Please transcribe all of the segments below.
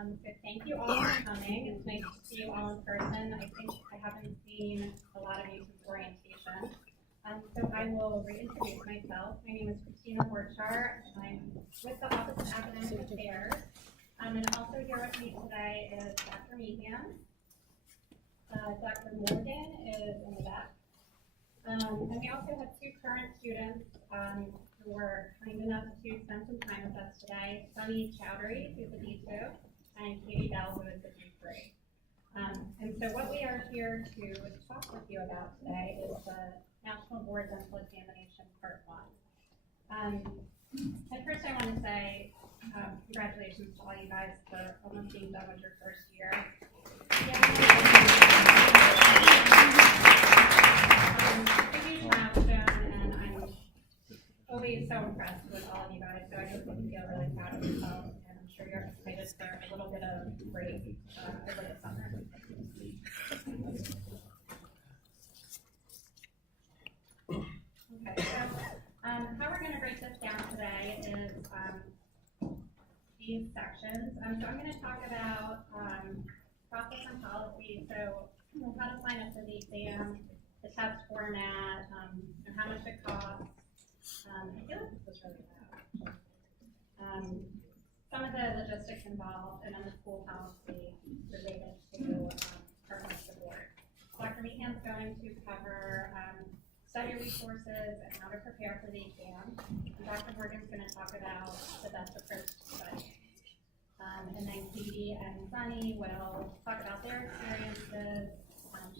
So thank you all for coming. It's nice to see you all in person. I think I haven't seen a lot of you since orientation. So I will reintroduce myself. My name is Christina Borchar. I'm with the Office of Academic Affairs. And also here with me today is Dr. Meehan. Dr. Morgan is in the back. And we also have two current students who were kind enough to spend some time with us today. Sunny Chowdhury, who's a D2, and Katie Bell, who is a D3. And so what we are here to talk with you about today is the National Board Dental Examination Part 1. And first I want to say congratulations to all you guys for almost being done with your first year. A huge milestone, and I'm always so impressed with all of you guys, so I hope you feel really proud of yourselves, and I'm sure you're excited for a little bit of break over the summer. Okay, so how we're going to break this down today is these sections. So I'm going to talk about process and policy, so how to sign up for the exam, the test format, and how much it costs. I feel like this was really loud. Some of the logistics involved, and then the school policy related to part of the board. Dr. Meehan's going to cover study resources and how to prepare for the exam. And Dr. Morgan's going to talk about the best approach to studying. And then Katie and Sunny will talk about their experiences,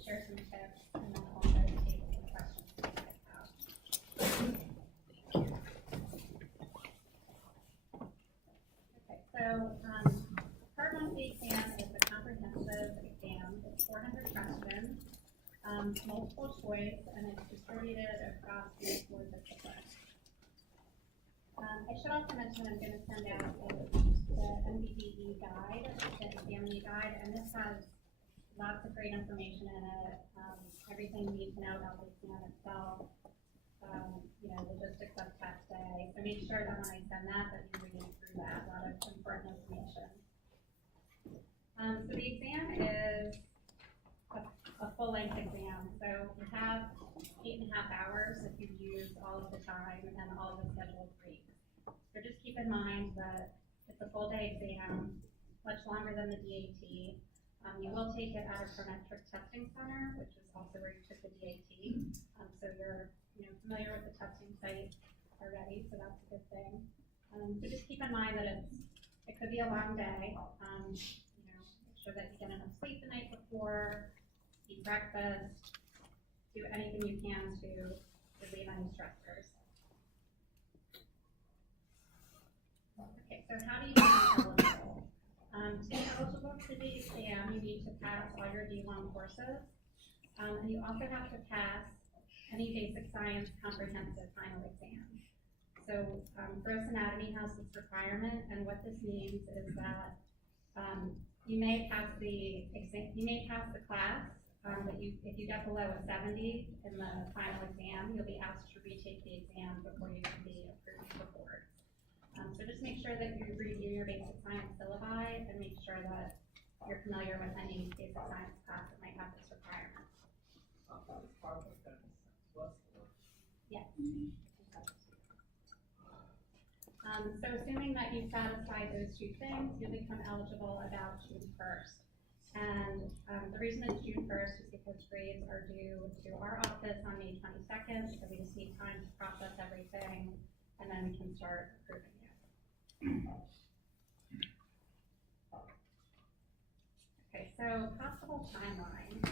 share some tips, and then also take some questions that you guys have. Okay, so part 1 of the exam is the comprehensive exam. It's 400 questions, multiple choice, and it's distributed across the 4 disciplines. I should also mention I'm going to send out the NBDE guide, the examinee guide, and this has lots of great information in it, everything you need to know about the exam itself, logistics of test day. So make sure that when I send that you're reading through that, a lot of important information. So the exam is a full-length exam. So you have 8.5 hours if you use all of the time and all of the scheduled breaks. So just keep in mind that it's a full-day exam, much longer than the DAT. You will take it at a parametric testing center, which is also where you took the DAT. So you're familiar with the testing site already, so that's a good thing. So just keep in mind that it could be a long day. Make sure that you get enough sleep the night before, eat breakfast, do anything you can to relieve any stressors. Okay, so how do you become eligible? To be eligible for the exam, you need to pass all your D1 courses, and you also have to pass any basic science comprehensive final exam. So gross anatomy has this requirement, and what this means is that you may pass the exam, you may pass the class, but if you get below a 70 in the final exam, you'll be asked to retake the exam before you can be approved for board. So just make sure that you review your basic science syllabi and make sure that you're familiar with any basic science class that might have this requirement. Yes. So assuming that you've satisfied those two things, you'll become eligible about June 1st. And the reason it's June 1st is because grades are due to our office on May 22nd, so we just need time to process everything, and then we can start approving you. Okay, so possible timeline.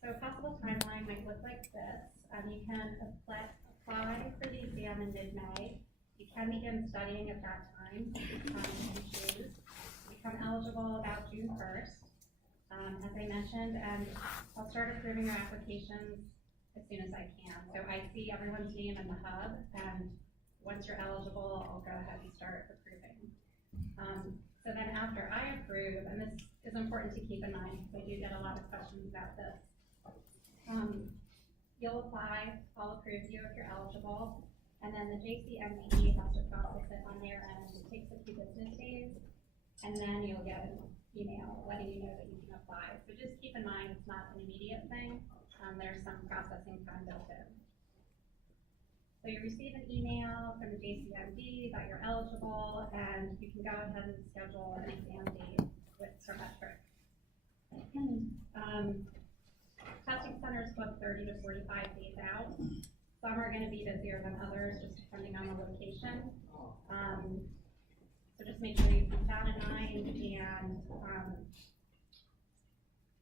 So a possible timeline might look like this. You can apply for the exam in mid-May. You can begin studying at that time if you choose. Become eligible about June 1st, as I mentioned, and I'll start approving your applications as soon as I can. So I see everyone's name in the hub, and once you're eligible, I'll go ahead and start approving. So then after I approve, and this is important to keep in mind because I do get a lot of questions about this, you'll apply, I'll approve you if you're eligible, and then the JC NBDE has to process it on their end. It takes a few business days. and then you'll get an email letting you know that you can apply. So just keep in mind it's not an immediate thing. There's some processing time built in. So you receive an email from the JCMD that you're eligible, and you can go ahead and schedule an exam date with Prometric. Testing centers book 30 to 45 days out. Some are going to be busier than others, just depending on the location. So just make sure you keep that in mind, and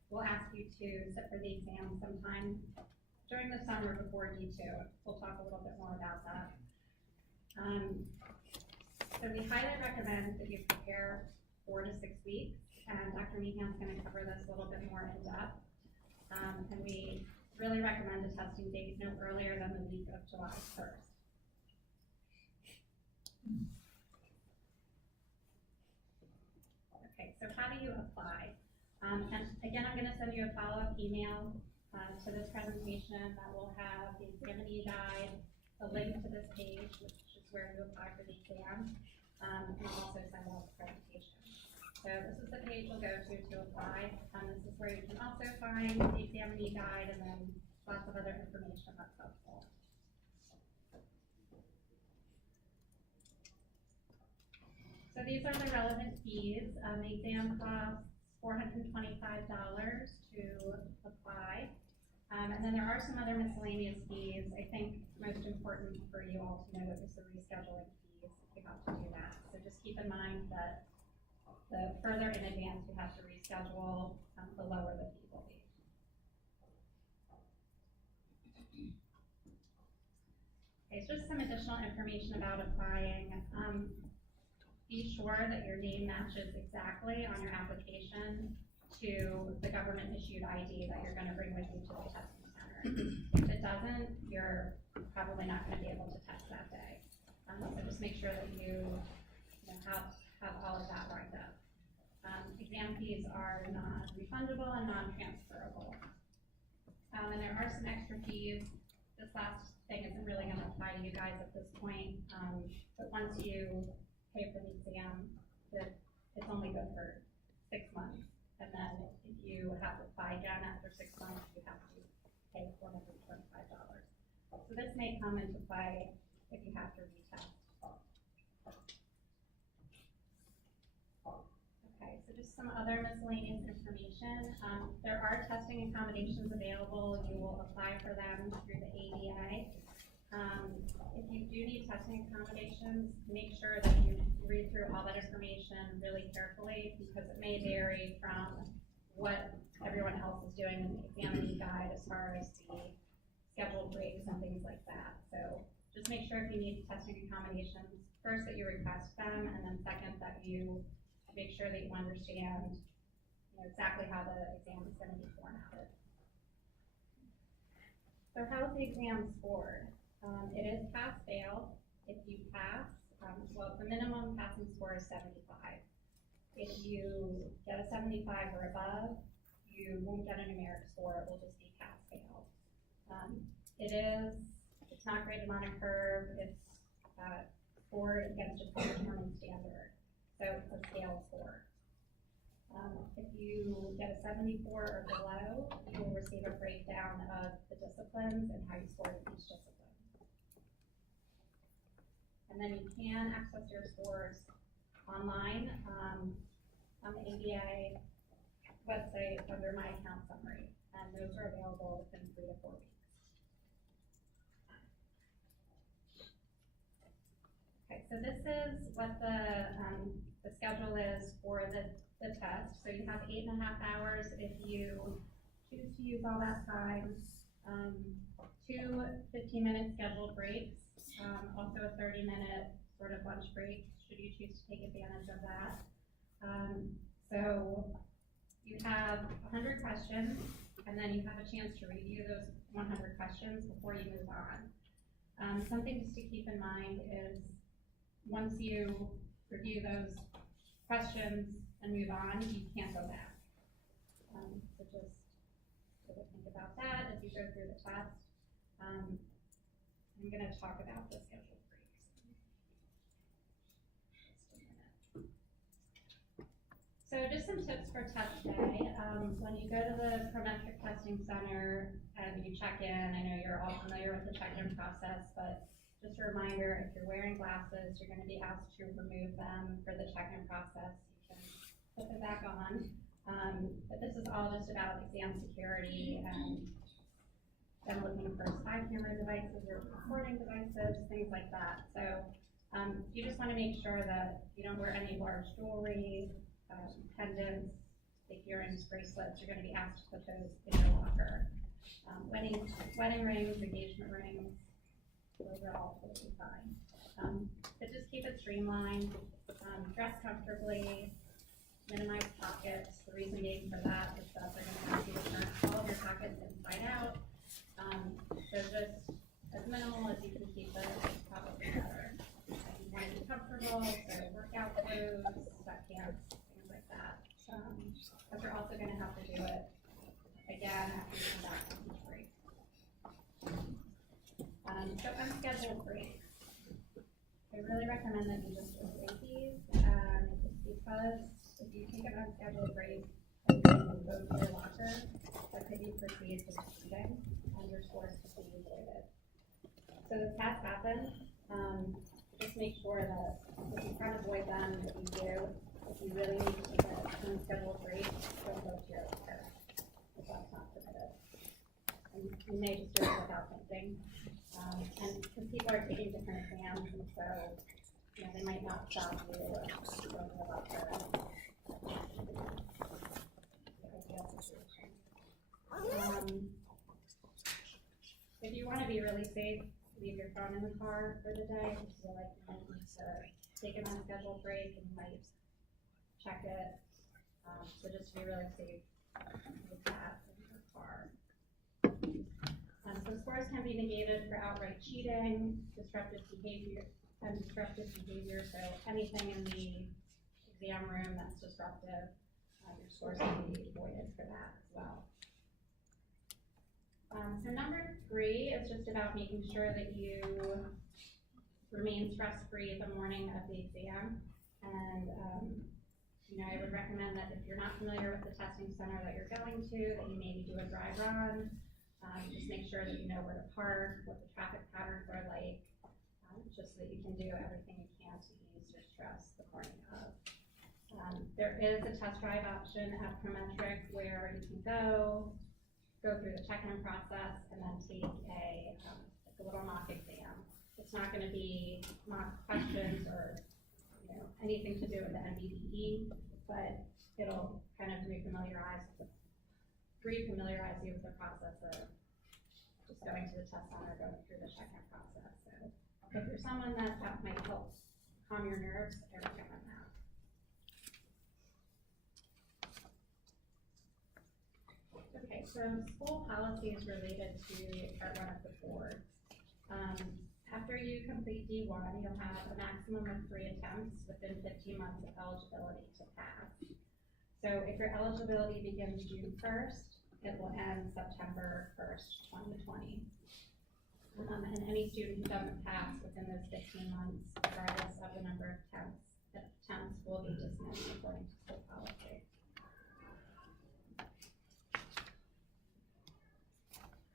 we'll ask you to sit for the exam sometime during the summer before D2. We'll talk a little bit more about that. So we highly recommend that you prepare 4 to 6 weeks, and Dr. Meehan's going to cover this a little bit more in depth. And we really recommend a testing date no earlier than the week of July 1st. Okay, so how do you apply? And again, I'm going to send you a follow-up email to this presentation that will have the examinee guide, the link to this page, which is where you apply for the exam, and I'll also send out the presentation. So this is the page you'll go to apply. This is where you can also find the examinee guide and then lots of other information that's helpful. So these are the relevant fees. The exam costs $425 to apply. And then there are some other miscellaneous fees. I think most important for you all to know is the rescheduling fees. You have to do that. So just keep in mind that the further in advance you have to reschedule, the lower the fee will be. Okay, so just some additional information about applying. Be sure that your name matches exactly on your application to the government issued ID that you're going to bring with you to the testing center. If it doesn't, you're probably not going to be able to test that day. So just make sure that you have all of that lined up. Exam fees are non-refundable and non-transferable. And there are some extra fees. This last thing isn't really going to apply to you guys at this point, but once you pay for the exam, it's only good for 6 months. And then if you have to apply again after 6 months, you have to pay $425. So this may come into play if you have to retest. Okay, so just some other miscellaneous information. There are testing accommodations available. You will apply for them through the ADA. If you do need testing accommodations, make sure that you read through all that information really carefully, because it may vary from what everyone else is doing in the examinee guide as far as the scheduled breaks and things like that. So just make sure if you need testing accommodations, first that you request them, and then second that you make sure that you understand exactly how the exam is going to be formatted. So how is the exam scored? It is pass-fail. If you pass, well, the minimum passing score is 75. If you get a 75 or above, you won't get a numeric score. It will just be pass-fail. It's not graded on a curve. It's scored against a predetermined standard. So it's a scale score. If you get a 74 or below, you will receive a breakdown of the disciplines and how you scored in each discipline. And then you can access your scores online on the ABA website under My Account Summary, and those are available within 3 to 4 weeks. Okay, so this is what the schedule is for the test. So you have 8.5 hours if you choose to use all that time. 2 15-minute scheduled breaks. Also a 30-minute sort of lunch break, should you choose to take advantage of that. So you have 100 questions, and then you have a chance to review those 100 questions before you move on. Something just to keep in mind is once you review those questions and move on, you can't go back. So just sort of think about that as you go through the test. I'm going to talk about the scheduled breaks. Just a minute. some tips for test day. When you go to the Prometric Testing Center and you check in, I know you're all familiar with the check-in process, but just a reminder, if you're wearing glasses, you're going to be asked to remove them for the check-in process. You can put them back on. But this is all just about exam security and them looking for spy camera devices or recording devices, things like that. So you just want to make sure that you don't wear any large jewelry, pendants, big earrings, bracelets. You're going to be asked to put those in your locker. Wedding rings, engagement rings, those are all totally fine. But just keep it streamlined, dress comfortably, minimize pockets. The reason being for that is that they're going to ask you to turn all of your pockets inside out. So just as minimal as you can keep it is probably better. You want to be comfortable, so workout clothes, sweatpants, things like that. But you're also going to have to do it again after you come back from each break. So unscheduled breaks. I really recommend that you just avoid these, because if you take an unscheduled break and you go to your locker, that could be perceived as cheating, and your scores could be avoided. So this has happened. Just make sure that if you try to avoid them, that you do. If you really need to take an unscheduled break, don't go to your locker, if that's not permitted. And you may just do it without thinking. And because people are taking different exams, and so they might not stop you or go to the locker. If you want to be really safe, leave your phone in the car for the day. So like you might need to take an unscheduled break and you might check it. So just be really safe with that in your car. So scores can be negated for outright cheating, disruptive behavior. So anything in the exam room that's disruptive, your scores can be avoided for that as well. So number 3 is just about making sure that you remain stress-free the morning of the exam. And I would recommend that if you're not familiar with the testing center that you're going to, that you maybe do a dry run. Just make sure that you know where to park, what the traffic patterns are like, just so that you can do everything you can to ease your stress the morning of. There is a test drive option at Prometric where you can go through the check-in process and then take a little mock exam. It's not going to be mock questions or anything to do with the NBDE, but it'll kind of refamiliarize you with the process of just going to the test center, going through the check-in process. So if you're someone that might help calm your nerves, I recommend that. Okay, so school policies related to part 1 of the board. After you complete D1, you'll have a maximum of 3 attempts within 15 months of eligibility to pass. So if your eligibility begins June 1st, it will end September 1st, 2020. And any student who doesn't pass within those 15 months, regardless of the number of attempts will be dismissed according to school policy.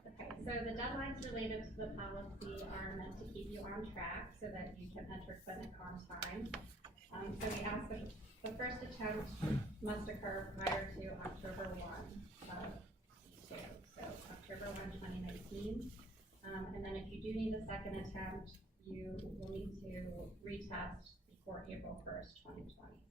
Okay, so the deadlines related to the policy are meant to keep you on track so that you can enter clinic on time. So we ask that the first attempt must occur prior to October 1 of so October 1, 2019. And then if you do need a second attempt, you will need to retest before April 1st, 2020.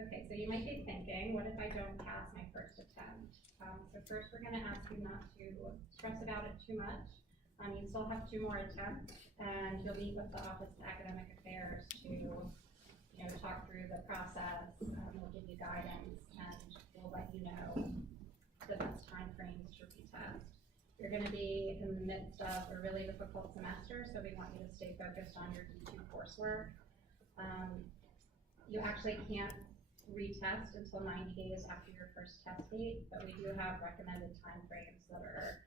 Okay, so you might be thinking, what if I don't pass my first attempt? So first we're going to ask you not to stress about it too much. You still have 2 more attempts, and you'll meet with the Office of Academic Affairs to talk through the process. We'll give you guidance, and we'll let you know the best time frames to retest. You're going to be in the midst of a really difficult semester, so we want you to stay focused on your D2 coursework. You actually can't retest until 90 days after your first test date, but we do have recommended time frames that are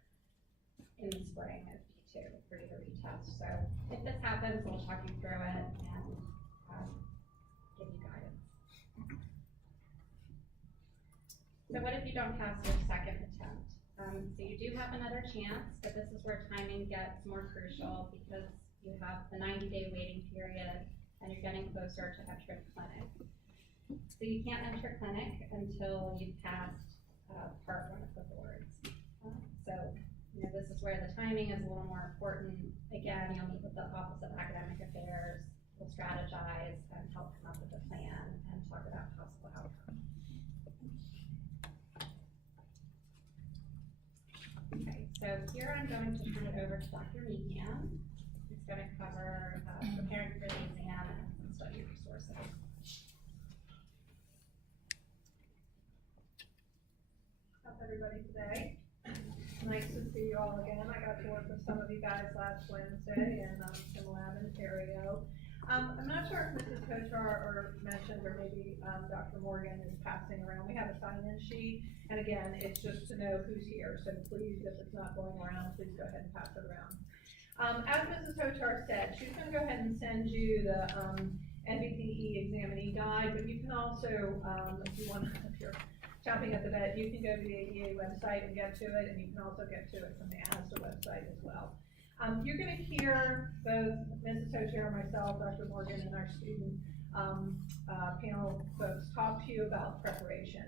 in the spring of D2 for you to retest. So if this happens, we'll talk you through it, and So what if you don't pass your second attempt? So you do have another chance, but this is where timing gets more crucial because you have the 90-day waiting period and you're getting closer to entering clinic. So you can't enter clinic until you've passed part one of the boards. So this is where the timing is a little more important. Again, you'll meet with the Office of Academic Affairs, we'll strategize and help come up with a plan and talk about possible outcomes. Okay, so here I'm going to turn it over to Dr. Meehan. He's going to cover preparing for the exam and some study resources. How's everybody today? Nice to see you all again. I got to work with some of you guys last Wednesday in lab in Ontario. I'm not sure if Mrs. Kochar mentioned, or maybe Dr. Morgan is passing around. We have a sign-in sheet, and again, it's just to know who's here. So please, if it's not going around, please go ahead and pass it around. As Mrs. Kochar said, she's going to go ahead and send you the NBDE examinee guide, but you can also, if you want, if you're chomping at the bit, you can go to the ADA website and get to it, and you can also get to it from the ASDA website as well. You're going to hear both Mrs. Kochar, myself, Dr. Morgan, and our student panel folks talk to you about preparation.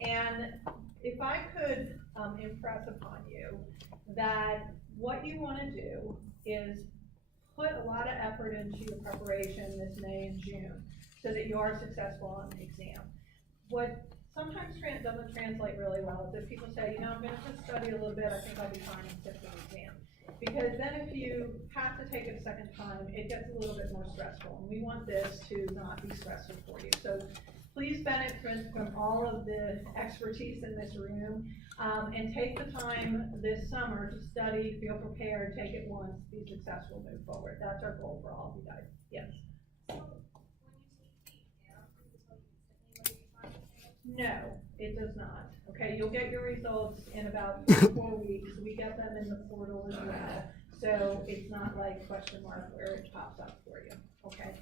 And if I could impress upon you that what you want to do is put a lot of effort into your preparation this May and June so that you are successful on the exam. What sometimes doesn't translate really well is if people say, I'm going to just study a little bit, I think I'll be fine and sit for the exam. Because then if you have to take it a second time, it gets a little bit more stressful. And we want this to not be stressful for you. So please benefit from all of the expertise in this room and take the time this summer to study, feel prepared, take it once, be successful, move forward. That's our goal for all of you guys. Yes? No, it does not. Okay, you'll get your results in about 3 or 4 weeks. We get them in the portal as well. So it's not like question mark where it pops up for you. Okay.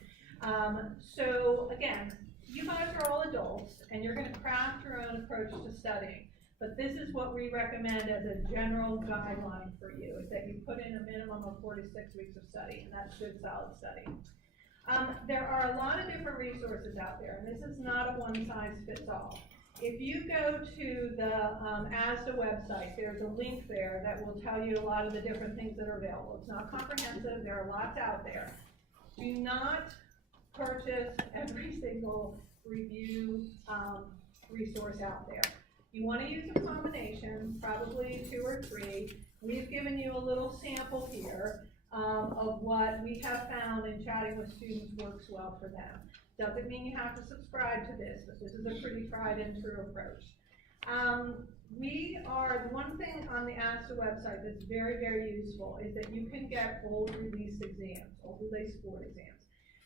So again, you guys are all adults and you're going to craft your own approach to studying. But this is what we recommend as a general guideline for you, is that you put in a minimum of 4 to 6 weeks of study, and that's good solid study. There are a lot of different resources out there, and this is not a one-size-fits-all. If you go to the ASDA website, there's a link there that will tell you a lot of the different things that are available. It's not comprehensive, there are lots out there. Do not purchase every single review resource out there. You want to use a combination, probably 2 or 3. We've given you a little sample here of what we have found in chatting with students works well for them. Doesn't mean you have to subscribe to this, but this is a pretty tried and true approach. One thing on the ASDA website that's very, very useful is that you can get old release exams, old release board exams.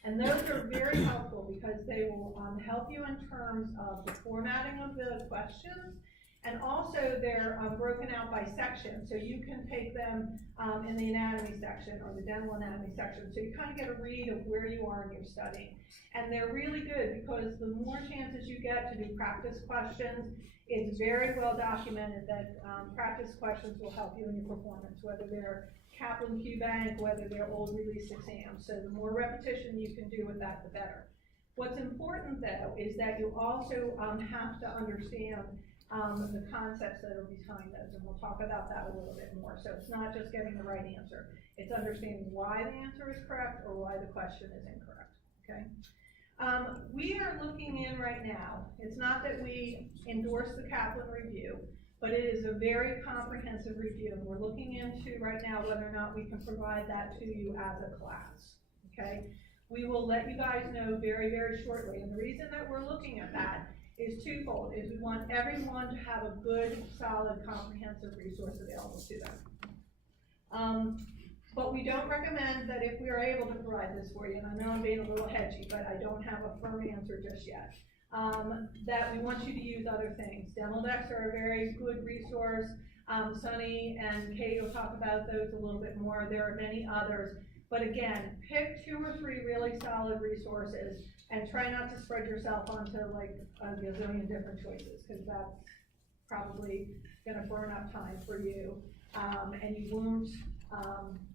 And those are very helpful because they will help you in terms of the formatting of the questions, and also they're broken out by section, so you can take them in the anatomy section or the dental anatomy section, so you kind of get a read of where you are in your studying. And they're really good because the more chances you get to do practice questions, it's very well documented that practice questions will help you in your performance, whether they're Kaplan Q-Bank, whether they're old release exams. So the more repetition you can do with that, the better. What's important though is that you also have to understand the concepts that are behind those, and we'll talk about that a little bit more. So it's not just getting the right answer, it's understanding why the answer is correct or why the question is incorrect, okay? We are looking in right now, it's not that we endorse the Kaplan review, but it is a very comprehensive review, and we're looking into right now whether or not we can provide that to you as a class, okay? We will let you guys know very, very shortly, and the reason that we're looking at that is twofold, is we want everyone to have a good, solid, comprehensive resource available to them. But we don't recommend that if we are able to provide this for you, and I know I'm being a little hedgy, but I don't have a firm answer just yet, that we want you to use other things. Dental decks are a very good resource. Sunny and Kate will talk about those a little bit more. There are many others. But again, pick 2 or 3 really solid resources and try not to spread yourself onto like a gazillion different choices, because probably gonna burn up time for you. And you won't,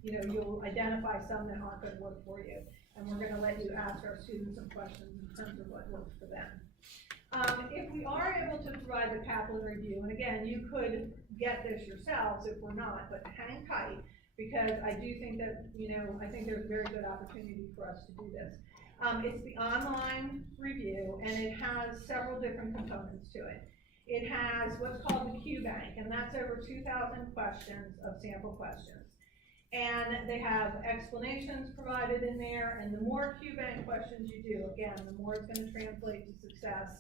you'll identify some that aren't gonna work for you. And we're gonna let you ask our students some questions in terms of what works for them. If we are able to provide the Kaplan review, and again, you could get this yourselves if we're not, but hang tight, because I do think that, I think there's a very good opportunity for us to do this. It's the online review, and it has several different components to it. It has what's called the Q bank, and that's over 2,000 questions of sample questions. And they have explanations provided in there, and the more Q bank questions you do, again, the more it's gonna translate to success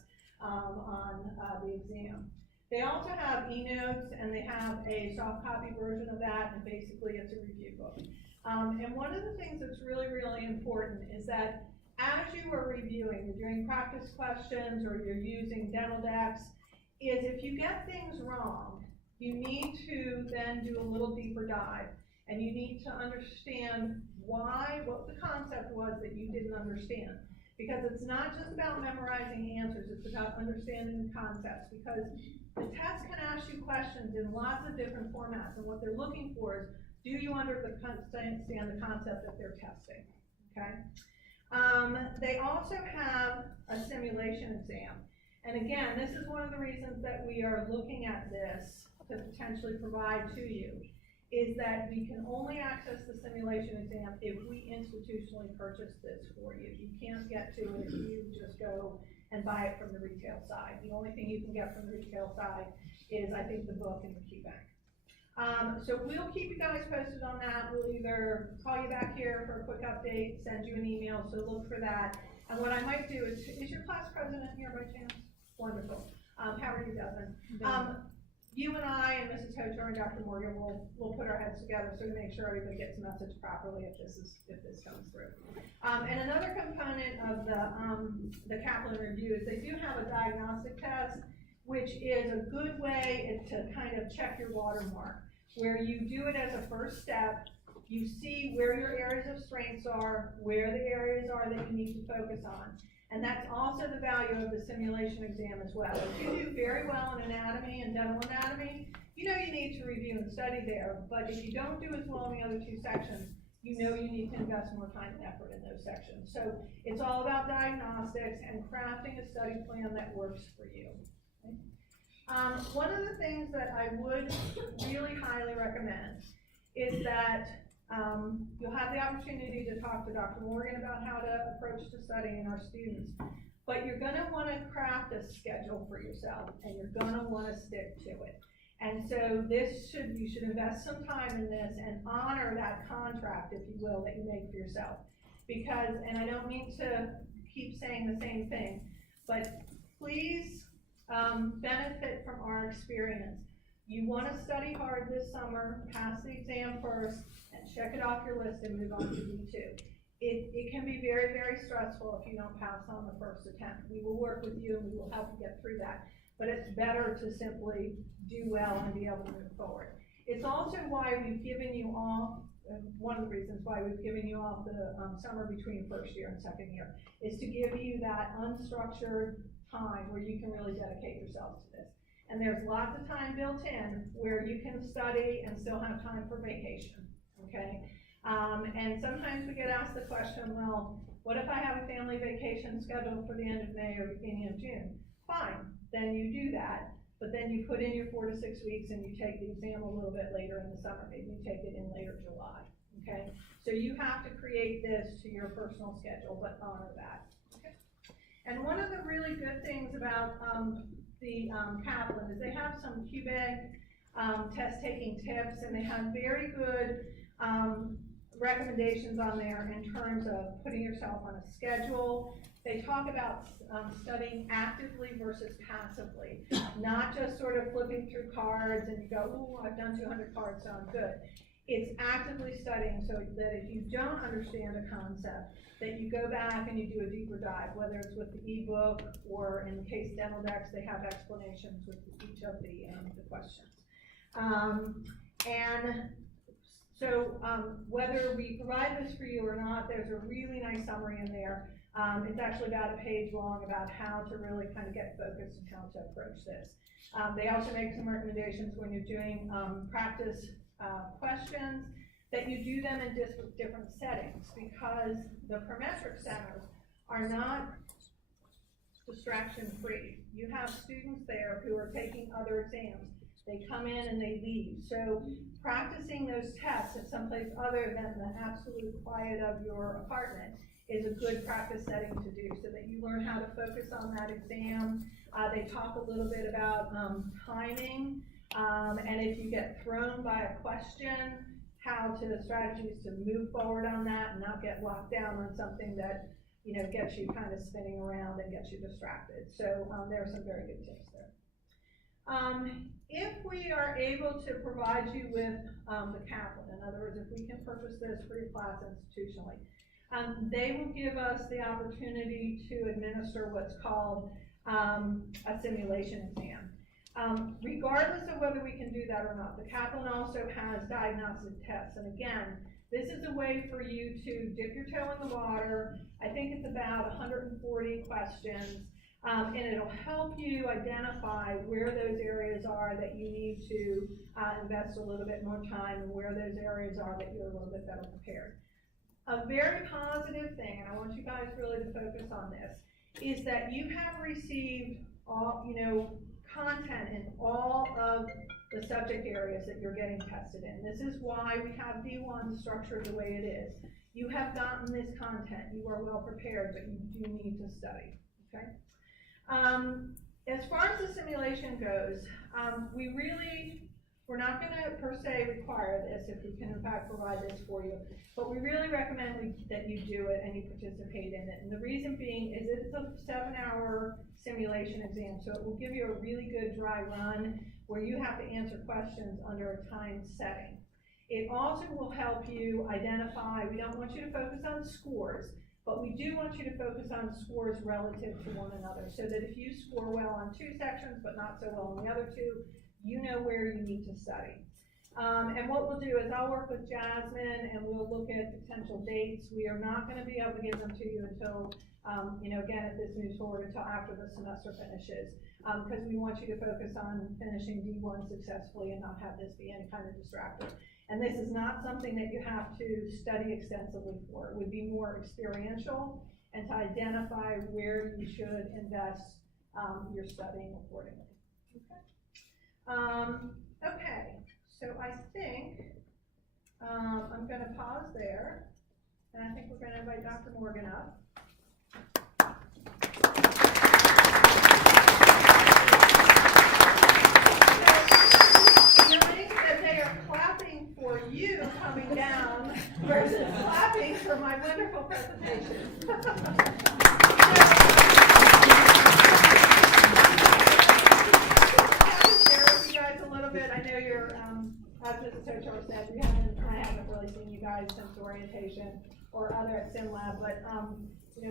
on the exam. They also have e-notes, and they have a soft copy version of that, and basically it's a review book. And one of the things that's really, really important is that as you are reviewing, you're doing practice questions, or you're using dental decks, is if you get things wrong, you need to then do a little deeper dive, and you need to understand what the concept was that you didn't understand. Because it's not just about memorizing answers, it's about understanding the concepts, because the test can ask you questions in lots of different formats, and what they're looking for is, do you understand the concept that they're testing, okay? They also have a simulation exam. And again, this is one of the reasons that we are looking at this to potentially provide to you, is that we can only access the simulation exam if we institutionally purchase this for you. You can't get to it if you just go and buy it from the retail side. The only thing you can get from the retail side is, I think, the book and the Q bank. So we'll keep you guys posted on that. We'll either call you back here for a quick update, send you an email, so look for that. And what I might do is your class president here by chance? Wonderful. How are you, Devin? You and I and Mrs. Hocher and Dr. Morgan will put our heads together so to make sure everybody gets the message properly if this comes through. And another component of the Kaplan review is they do have a diagnostic test, which is a good way to kind of check your watermark, where you do it as a first step. You see where your areas of strengths are, where the areas are that you need to focus on. And that's also the value of the simulation exam as well. If you do very well in anatomy and dental anatomy, you need to review and study there. But if you don't do as well in the other two sections, you need to invest more time and effort in those sections. So it's all about diagnostics and crafting a study plan that works for you. Okay? One of the things that I would really highly recommend is that you'll have the opportunity to talk to Dr. Morgan about how to approach to studying our students, but you're gonna wanna craft a schedule for yourself, and you're gonna wanna stick to it. And so you should invest some time in this and honor that contract, if you will, that you make for yourself. Because, and I don't mean to keep saying the same thing, but please benefit from our experience. You wanna study hard this summer, pass the exam first, and check it off your list and move on to D2. It can be very, very stressful if you don't pass on the first attempt. We will work with you and we will help you get through that. But it's better to simply do well and be able to move forward. It's also why we've given you all, one of the reasons why we've given you all the summer between first year and second year, is to give you that unstructured time where you can really dedicate yourselves to this. And there's lots of time built in where you can study and still have time for vacation, okay? And sometimes we get asked the question, well, what if I have a family vacation scheduled for the end of May or beginning of June? Fine, then you do that, but then you put in your 4 to 6 weeks and you take the exam a little bit later in the summer. Maybe you take it in later July, okay? So you have to create this to your personal schedule, but honor that, okay? And one of the really good things about the Kaplan is they have some QBank test-taking tips, and they have very good recommendations on there in terms of putting yourself on a schedule. They talk about studying actively versus passively, not just sort of flipping through cards and you go, ooh, I've done 200 cards, so I'm good. It's actively studying so that if you don't understand a concept, that you go back and you do a deeper dive, whether it's with the ebook or in the case dental decks, they have explanations with each of the questions. And So whether we provide this for you or not, there's a really nice summary in there. It's actually about a page long about how to really kind of get focused and how to approach this. They also make some recommendations when you're doing practice questions, that you do them in different settings, because the Prometric centers are not distraction-free. You have students there who are taking other exams. They come in and they leave. So practicing those tests at someplace other than the absolute quiet of your apartment is a good practice setting to do, so that you learn how to focus on that exam. They talk a little bit about timing, and if you get thrown by a question, how to strategies to move forward on that and not get locked down on something that, you know, gets you kind of spinning around and gets you distracted. So there are some very good tips there. If we are able to provide you with the Kaplan, in other words, if we can purchase this for your class institutionally, they will give us the opportunity to administer what's called a simulation exam. Regardless of whether we can do that or not, the Kaplan also has diagnostic tests. And again, this is a way for you to dip your toe in the water. I think it's about 140 questions, and it'll help you identify where those areas are that you need to invest a little bit more time, and where those areas are that you're a little bit better prepared. A very positive thing, and I want you guys really to focus on this, is that you have received all, content in all of the subject areas that you're getting tested in. This is why we have D1 structured the way it is. You have gotten this content. You are well prepared, but you do need to study, okay? As far as the simulation goes, we're not going to per se require this if we can in fact provide this for you, but we really recommend that you do it and you participate in it. And the reason being is it's a 7-hour simulation exam, so it will give you a really good dry run where you have to answer questions under a timed setting. It also will help you identify, we don't want you to focus on scores, but we do want you to focus on scores relative to one another, so that if you score well on 2 sections but not so well on the other 2, you know where you need to study. And what we'll do is I'll work with Jasmine and we'll look at potential dates. We are not going to be able to give them to you until, again, if this moves forward, until after the semester finishes, because we want you to focus on finishing D1 successfully and not have this be any kind of distractor. And this is not something that you have to study extensively for. It would be more experiential and to identify where you should invest your studying accordingly. Okay. Okay, so I think I'm going to pause there, and I think we're going to invite Dr. Morgan up. Feeling that they are clapping for you coming down versus clapping for my wonderful presentation. I know you're, as Mrs. Tochar said, I haven't really seen you guys since orientation or other at SimLab, but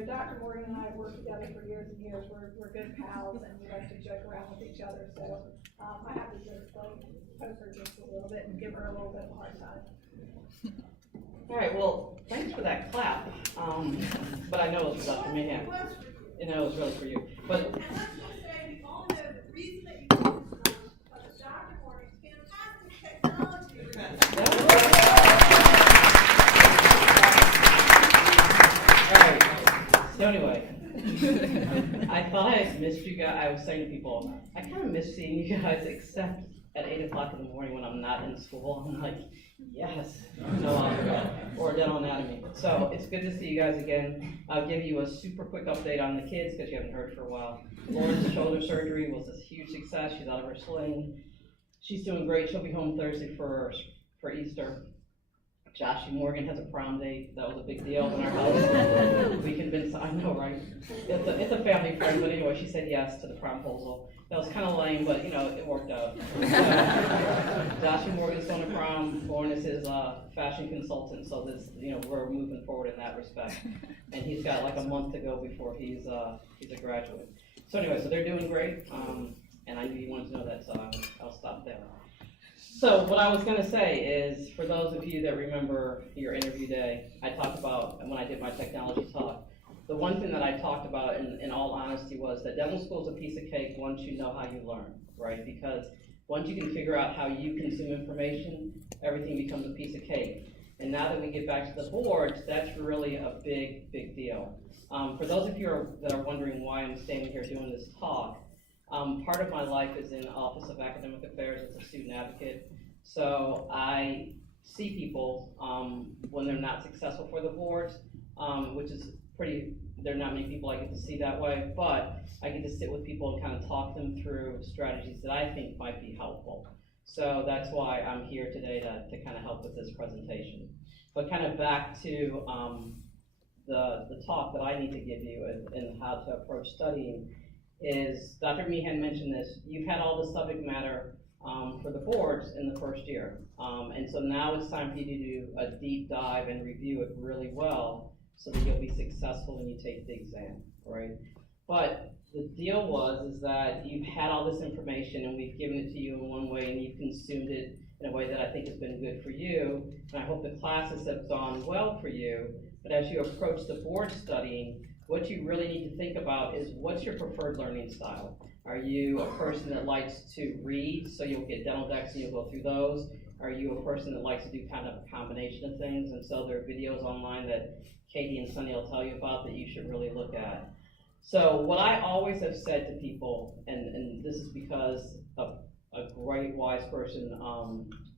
Dr. Morgan and I have worked together for years and years. We're good pals and we like to joke around with each other, so I have to just poke her just a little bit and give her a little bit of a hard time. All right, well, thanks for that clap, but I know it was Dr. Mahan. It was really for you. But and let's just say we all know the reason that you do this is because Dr. Morgan's fantastic technology. All right. So anyway, I thought I missed you guys. I was saying to people, I kind of miss seeing you guys, except at 8 o'clock in the morning when I'm not in school. I'm like, yes, no algebra or dental anatomy. So it's good to see you guys again. I'll give you a super quick update on the kids because you haven't heard for a while. Lauren's shoulder surgery was a huge success. She's out of her sling. She's doing great. She'll be home Thursday for Easter. Josh Morgan has a prom date. That was a big deal in our house. We convinced, I know, right? It's a family friend, but anyway, she said yes to the promposal. That was kind of lame, but it worked out. Josh Morgan's going to prom. Lauren is his fashion consultant, so this, we're moving forward in that respect. And he's got like a month to go before he's a graduate. So anyway, so they're doing great. And I knew you wanted to know that, so I'll stop there. So what I was gonna say is, for those of you that remember your interview day, I talked about, when I did my technology talk, the one thing that I talked about in all honesty was that dental school is a piece of cake once you know how you learn, right? Because once you can figure out how you consume information, everything becomes a piece of cake. And now that we get back to the boards, that's really a big, big deal. For those of you that are wondering why I'm standing here doing this talk, part of my life is in Office of Academic Affairs as a student advocate. So I see people when they're not successful for the boards, which is there are not many people I get to see that way, but I get to sit with people and kind of talk them through strategies that I think might be helpful. So that's why I'm here today to kind of help with this presentation. But kind of back to the talk that I need to give you and how to approach studying is, Dr. Meehan mentioned this, you've had all the subject matter for the boards in the first year. And so now it's time for you to do a deep dive and review it really well so that you'll be successful when you take the exam, right? But the deal is that you've had all this information and we've given it to you in one way and you've consumed it in a way that I think has been good for you. And I hope the classes have gone well for you. But as you approach the board studying, what you really need to think about is, what's your preferred learning style? Are you a person that likes to read, so you'll get dental decks and you'll go through those? Are you a person that likes to do kind of a combination of things? And so there are videos online that Katie and Sunny will tell you about that you should really look at. So what I always have said to people, and this is because a great wise person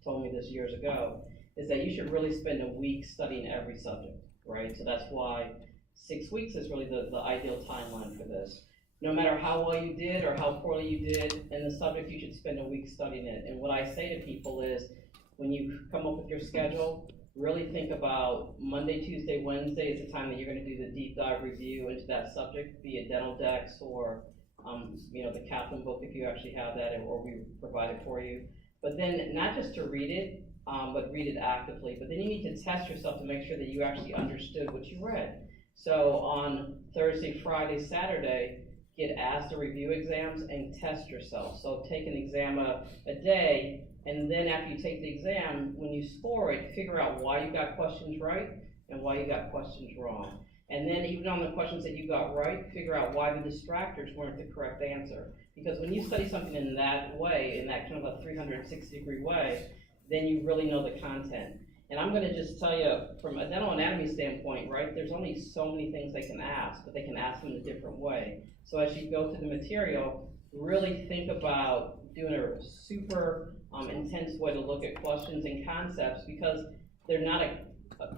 told me this years ago, is that you should really spend a week studying every subject, right? So that's why 6 weeks is really the ideal timeline for this. No matter how well you did or how poorly you did in the subject, you should spend a week studying it. And what I say to people is, when you come up with your schedule, really think about Monday, Tuesday, Wednesday is the time that you're going to do the deep dive review into that subject, be it dental decks or the Kaplan book if you actually have that, or we provide it for you. But then not just to read it, but read it actively. But then you need to test yourself to make sure that you actually understood what you read. So on Thursday, Friday, Saturday, get asked to review exams and test yourself. So take an exam a day, and then after you take the exam, when you score it, figure out why you got questions right and why you got questions wrong. And then even on the questions that you got right, figure out why the distractors weren't the correct answer. Because when you study something in that way, in that kind of a 360-degree way, then you really know the content. And I'm gonna just tell you, from a dental anatomy standpoint, right, there's only so many things they can ask, but they can ask them in a different way. So as you go through the material, really think about doing a super intense way to look at questions and concepts, because they're not a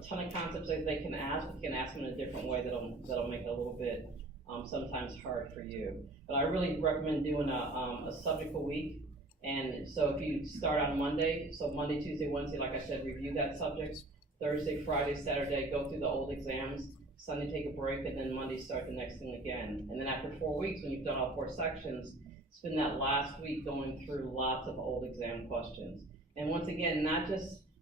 ton of concepts that they can ask, but you can ask them in a different way that'll make it a little bit sometimes hard for you. But I really recommend doing a subject a week. And so if you start on Monday, so Monday, Tuesday, Wednesday, like I said, review that subject. Thursday, Friday, Saturday, go through the old exams. Sunday, take a break, and then Monday, start the next thing again. And then after 4 weeks, when you've done all 4 sections, spend that last week going through lots of old exam questions. And once again,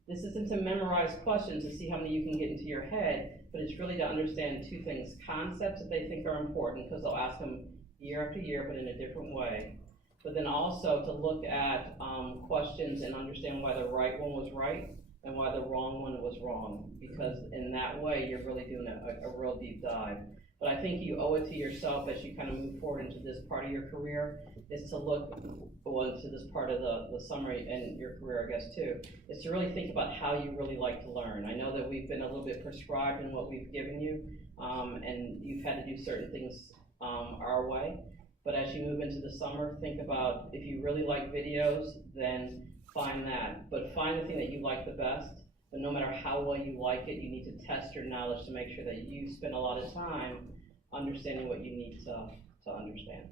this isn't to memorize questions to see how many you can get into your head, but it's really to understand 2 things: concepts that they think are important, because they'll ask them year after year, but in a different way. But then also to look at questions and understand why the right one was right and why the wrong one was wrong, because in that way, you're really doing a real deep dive. But I think you owe it to yourself as you kind of move forward into this part of your career, is to look, into this part of the summary and your career, I guess, too, is to really think about how you really like to learn. I know that we've been a little bit prescribed in what we've given you, and you've had to do certain things our way. But as you move into the summer, think about, if you really like videos, then find that. But find the thing that you like the best. But no matter how well you like it, you need to test your knowledge to make sure that you spend a lot of time understanding what you need to understand.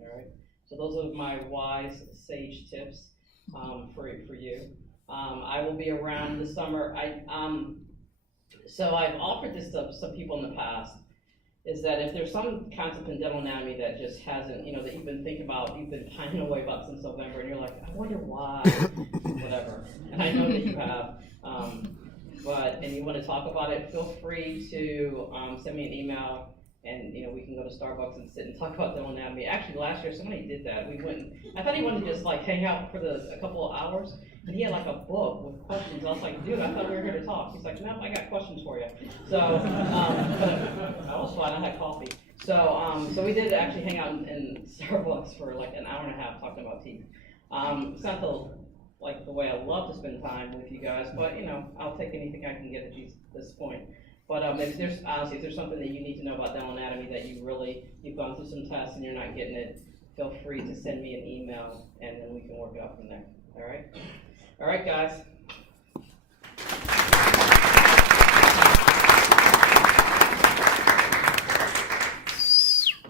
All right? So those are my wise, sage tips for you. I will be around this summer. So I've offered this to some people in the past, is that if there's some concept in dental anatomy that just hasn't, that you've been thinking about, you've been pining away about since November, and you're like, I wonder why, whatever. And I know that you have, and you want to talk about it, feel free to send me an email and we can go to Starbucks and sit and talk about dental anatomy. Actually, last year somebody did that. We went. I thought he wanted to just like hang out for a couple of hours, and he had like a book with questions. I was like, dude, I thought we were here to talk. He's like, no, I got questions for you. So I was fine. I had coffee. So we did actually hang out in Starbucks for like an hour and a half talking about teeth. It's not the way I love to spend time with you guys, but I'll take anything I can get at this point. But if there's something that you need to know about dental anatomy that you've gone through some tests and you're not getting it, feel free to send me an email and then we can work it out from there. All right, guys.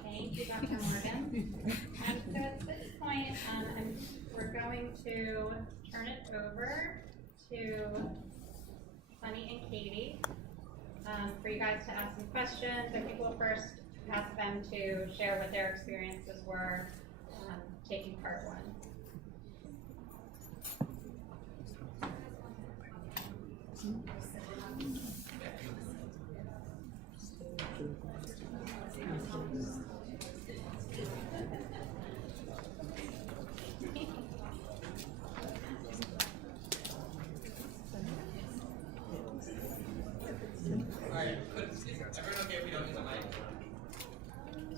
Thank you, Dr. Morgan. So at this point, we're going to turn it over to Sunny and Katie for you guys to ask some questions. I think we'll first ask them to share what their experiences were taking part one.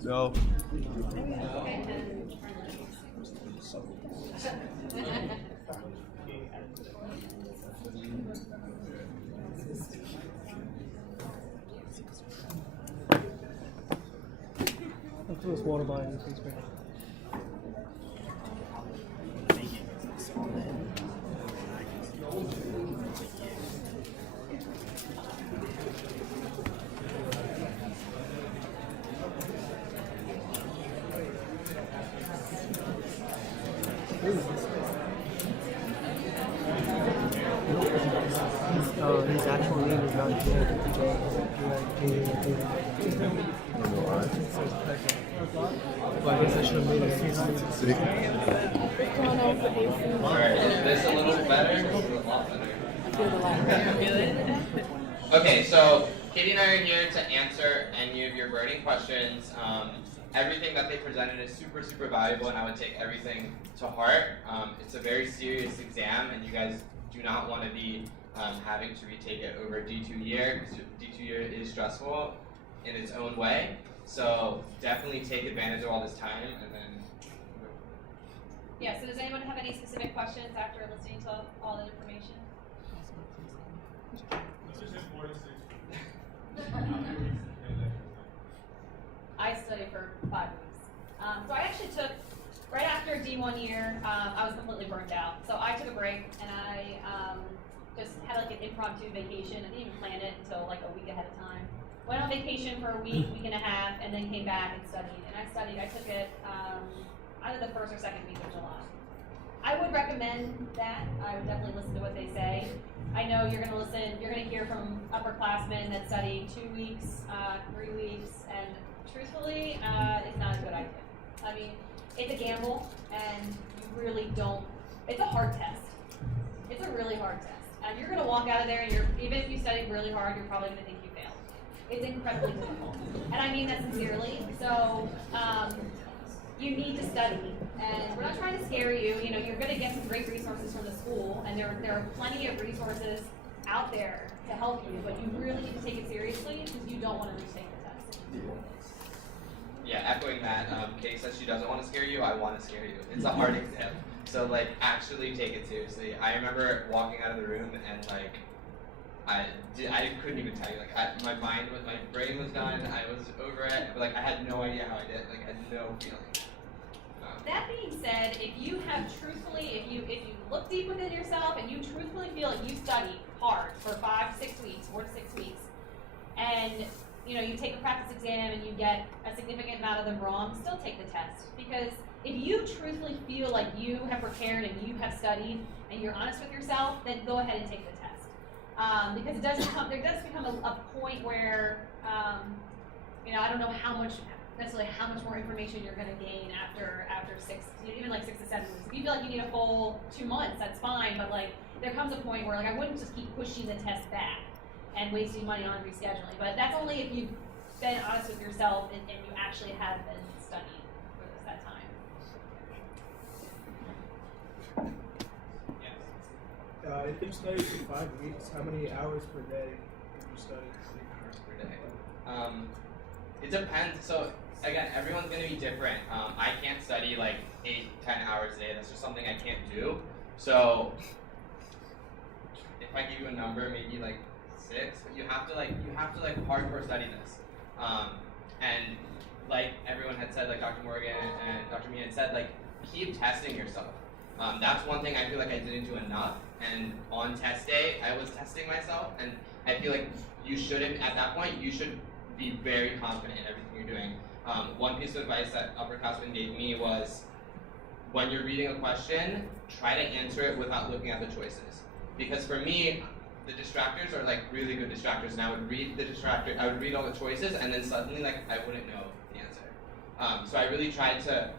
No. I'll throw this water bottle in please, Brad. His actual name is not But I guess I should have made it. Alright, is this a little better? This is a lot better. Okay, so Katie and I are here to answer any of your burning questions. Everything that they presented is super, super valuable, and I would take everything to heart. It's a very serious exam, and you guys do not want to be having to retake it over D2 year, because D2 year is stressful in its own way. So definitely take advantage of all this time, and then. Yeah, so does anyone have any specific questions after listening to all the information? I studied for 5 weeks. So I actually took, right after D1 year, I was completely burnt out. So I took a break and I just had like an impromptu vacation. I didn't even plan it until like a week ahead of time. Went on vacation for a week and a half, and then came back and studied. And I took it either the first or second week of July. I would recommend that. I would definitely listen to what they say. I know you're going to hear from upperclassmen that study 2 weeks, 3 weeks, and truthfully, it's not a good idea. I mean, it's a gamble, and you really don't, it's a hard test. It's a really hard test. And you're going to walk out of there, and even if you studied really hard, you're probably going to think you failed. It's incredibly difficult. And I mean that sincerely. So, you need to study, and we're not trying to scare you. You know, you're going to get some great resources from the school, and there are plenty of resources out there to help you, but you really need to take it seriously because you don't want to retake the test. Yeah, echoing that, Katie says she doesn't want to scare you, I want to scare you. It's a hard exam, so like actually take it seriously. I remember walking out of the room and like, I couldn't even tell you, like my brain was done, I was over it, but like I had no idea how I did, like I had no feeling. That being said, if you have truthfully, if you look deep within yourself and you truthfully feel like you studied hard for 5 to 6 weeks, 4 to 6 weeks, and you take a practice exam and you get a significant amount of them wrong, still take the test. Because if you truthfully feel like you have prepared and you have studied and you're honest with yourself, then go ahead and take the test. Because there does become a point where, I don't know necessarily how much more information you're going to gain after 6 to 7 weeks. If you feel like you need a full 2 months, that's fine, but like there comes a point where I wouldn't just keep pushing the test back and wasting money on rescheduling. But that's only if you been honest with yourself and you actually have been studying for that time. Yes. If you study for 5 weeks, how many hours per day do you study? Hours per day. It depends. So again, everyone's gonna be different. I can't study like 8-10 hours a day. That's just something I can't do. So if I give you a number, maybe like 6. But you have to hardcore study this. And like everyone had said, like Dr. Morgan and Dr. Meehan had said, like keep testing yourself. That's one thing I feel like I didn't do enough. And on test day, I was testing myself, and I feel like you shouldn't. At that point, you should be very confident in everything you're doing. One piece of advice that upperclassmen gave me was, when you're reading a question, try to answer it without looking at the choices. Because for me, the distractors are like really good distractors, and I would read the distractor, I would read all the choices, and then suddenly like I wouldn't know the answer. So I really tried to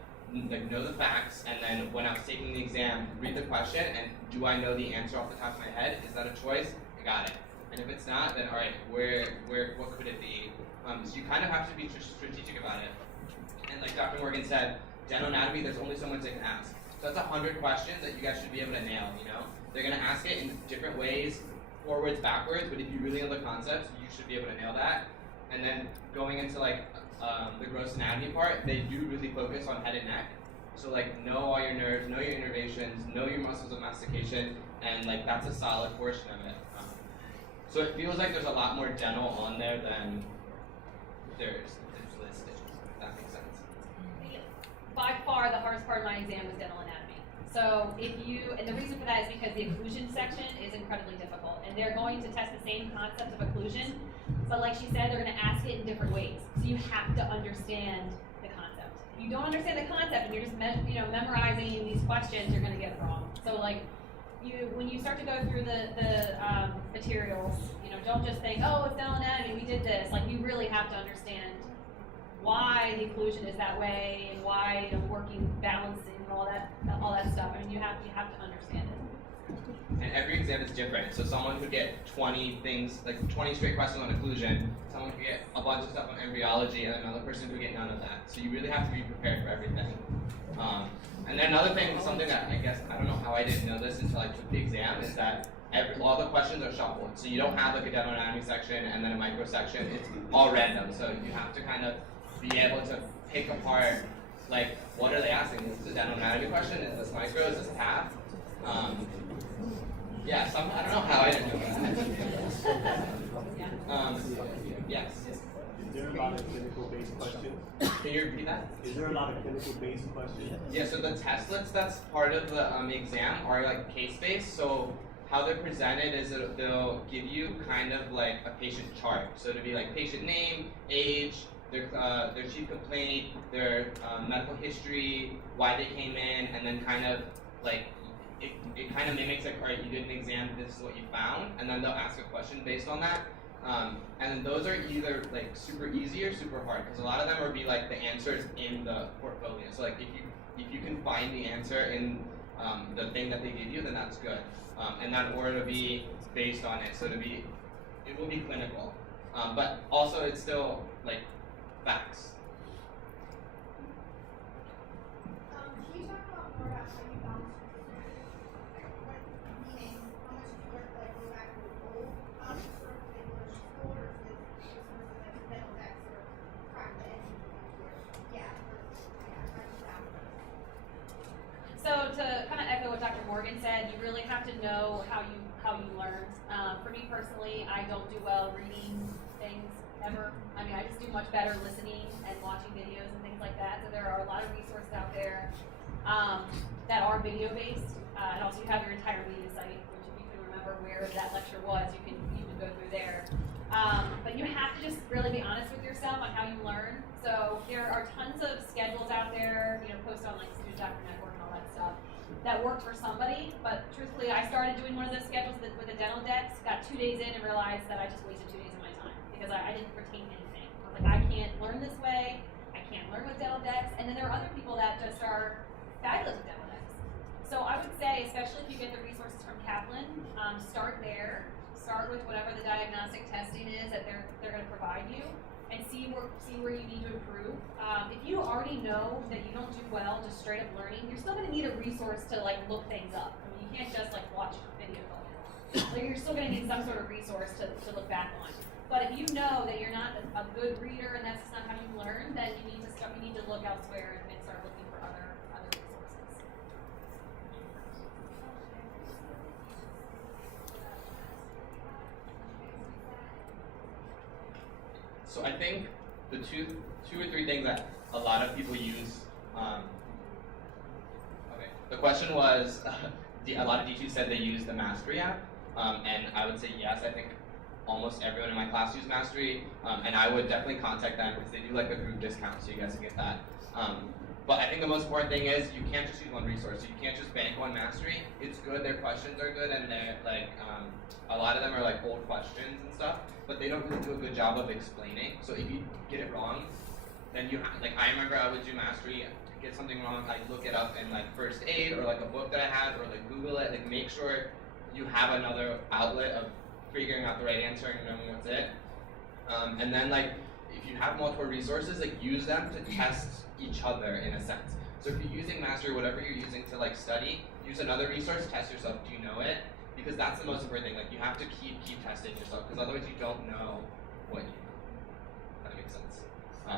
like know the facts, and then when I was taking the exam, read the question, and do I know the answer off the top of my head? Is that a choice? I got it. And if it's not, then all right, what could it be? So you kind of have to be strategic about it. And like Dr. Morgan said, dental anatomy, there's only so much they can ask. So that's 100 questions that you guys should be able to nail, you know? They're gonna ask it in different ways, forwards, backwards, but if you really know the concepts, you should be able to nail that. And then going into like the gross anatomy part, they do really focus on head and neck. So like know all your nerves, know your innervations, know your muscles of mastication, and like that's a solid portion of it. So it feels like there's a lot more dental on there than there's listed, if that makes sense. By far, the hardest part of my exam was dental anatomy. So and the reason for that is because the occlusion section is incredibly difficult, and they're going to test the same concept of occlusion, but like she said, they're going to ask it in different ways. So you have to understand the concept. If you don't understand the concept and you're just memorizing these questions, you're going to get it wrong. So like when you start to go through the materials, don't just think, oh, it's dental anatomy, we did this. Like you really have to understand why the occlusion is that way and why working, balancing, and all that stuff. I mean, you have to understand it. And every exam is different. So someone could get 20 things, like 20 straight questions on occlusion. Someone could get a bunch of stuff on embryology, and another person could get none of that. So you really have to be prepared for everything. And then another thing, something that I don't know how I didn't know this until I took the exam, is that all the questions are shuffled. So you don't have like a dental anatomy section and then a micro section. It's all random. So you have to kind of be able to pick apart, like, what are they asking? Is this a dental anatomy question? Is this micro? Is this path? Yeah, I don't know how I didn't know that. Yes. Is there a lot of clinical-based questions? Can you repeat that? Is there a lot of clinical-based questions? Yeah, so the testlets that's part of the exam are like case-based. So how they're presented is that they'll give you kind of like a patient chart. So it'll be like patient name, age, their chief complaint, their medical history, why they came in, and then kind of like it kind of mimics like, all right, you did an exam, this is what you found, and then they'll ask a question based on that. And then those are either like super easy or super hard, because a lot of them will be like the answers in the portfolio. So like if you can find the answer in the thing that they give you, then that's good. And that or it'll be based on it, so it will be clinical, but also it's still like facts. Can you talk about more about how you balance meaning how much you work like go back to the goal sort of regular school versus like dental decks or practice So to kind of echo what Dr. Morgan said, you really have to know how you learn. For me personally, I don't do well reading things ever. I mean, I just do much better listening and watching videos and things like that. So there are a lot of resources out there that are video based. And also you have your entire media site, which if you can remember where that lecture was, you can go through there. But you have to just really be honest with yourself on how you learn. So there are tons of schedules out there, posted on like Student Doctor Network and all that stuff, that work for somebody. But truthfully, I started doing one of those schedules with the dental decks, got 2 days in and realized that I just wasted 2 days of my time because I didn't retain anything. I was like, I can't learn this way, I can't learn with dental decks. And then there are other people that just are fabulous with dental decks. So I would say, especially if you get the resources from Kaplan, start there. Start with whatever the diagnostic testing is that they're going to provide you, and see see where you need to improve. If you already know that you don't do well just straight up learning, you're still gonna need a resource to like look things up. I mean, you can't just like watch videos all day long. Like, you're still gonna need some sort of resource to look back on. But if you know that you're not a good reader and that's not how you learn, then you need to look elsewhere and start looking for other resources. So I think the two or three things that a lot of people use. Okay, the question was, a lot of D2 said they use the Mastery app, and I would say yes. I think almost everyone in my class use Mastery, and I would definitely contact them because they do like a group discount, so you guys can get that. But I think the most important thing is you can't just use one resource. You can't just bank on Mastery. It's good, their questions are good, and they're like, a lot of them are like old questions and stuff, but they don't really do a good job of explaining. So if you get it wrong, then like I remember I would do Mastery, get something wrong, I'd look it up in like first aid or like a book that I had, or like Google it, like make sure you have another outlet of figuring out the right answer and knowing what's it. And then like, if you have multiple resources, like use them to test each other in a sense. So if you're using Mastery, whatever you're using to like study, use another resource, test yourself, do you know it? Because that's the most important thing, like you have to keep testing yourself, because otherwise you don't know what you know. That makes sense.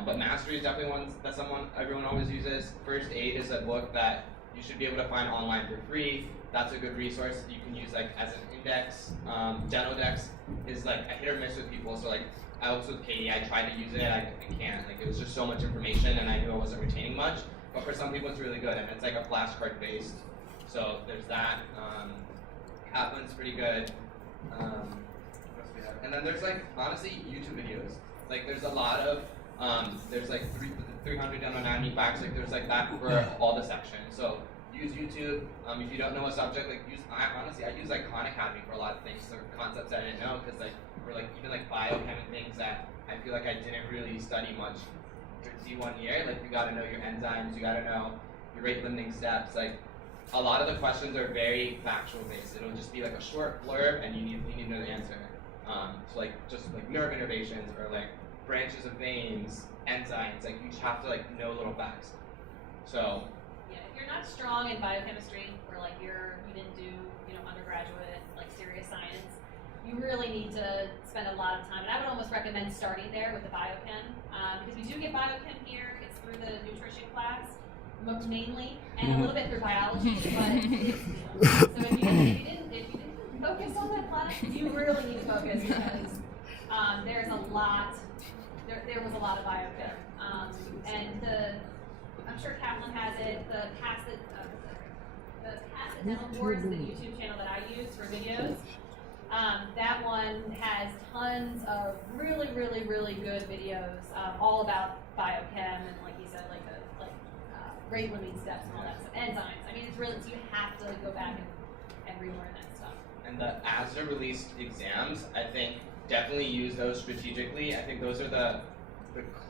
But Mastery is definitely one that everyone always uses. First Aid is a book that you should be able to find online for free. That's a good resource you can use like as an index. Denodex is like a hit or miss with people. So like I was with Katie, I tried to use it, I can't. Like it was just so much information and I knew I wasn't retaining much. But for some people it's really good, and it's like a flashcard based. So there's that. Kaplan's pretty good. What else do we have? And then there's like honestly YouTube videos. Like there's a lot of there's like 300 dental anatomy facts. Like there's like that for all the sections. So use YouTube. If you don't know a subject, like I use like Khan Academy for a lot of things, or concepts I didn't know, because like for like even like biochem and things that I feel like I didn't really study much through D1 year. Like you got to know your enzymes, you got to know your rate limiting steps. Like a lot of the questions are very factual based. It'll just be like a short blurb, and you need to know the answer. So like just like nerve innervations or like branches of veins, enzymes. Like you just have to like know little facts. So. Yeah, if you're not strong in biochemistry, or like you didn't do undergraduate like serious science, you really need to spend a lot of time. And I would almost recommend starting there with the biochem, because we do get biochem here. It's through the nutrition class mainly, and a little bit through biology. But so if you didn't focus on that class, you really need to focus, because there's a lot. There was a lot of biochem, and I'm sure Kaplan has it. The Casset Dental Boards, the YouTube channel that I use for videos. That one has tons of really, really, really good videos, all about biochem and, like you said, like rate limiting steps and all that stuff, enzymes. I mean, it's really, you have to go back and relearn that stuff. And the ASDA released exams, I think, definitely use those strategically. I think those are the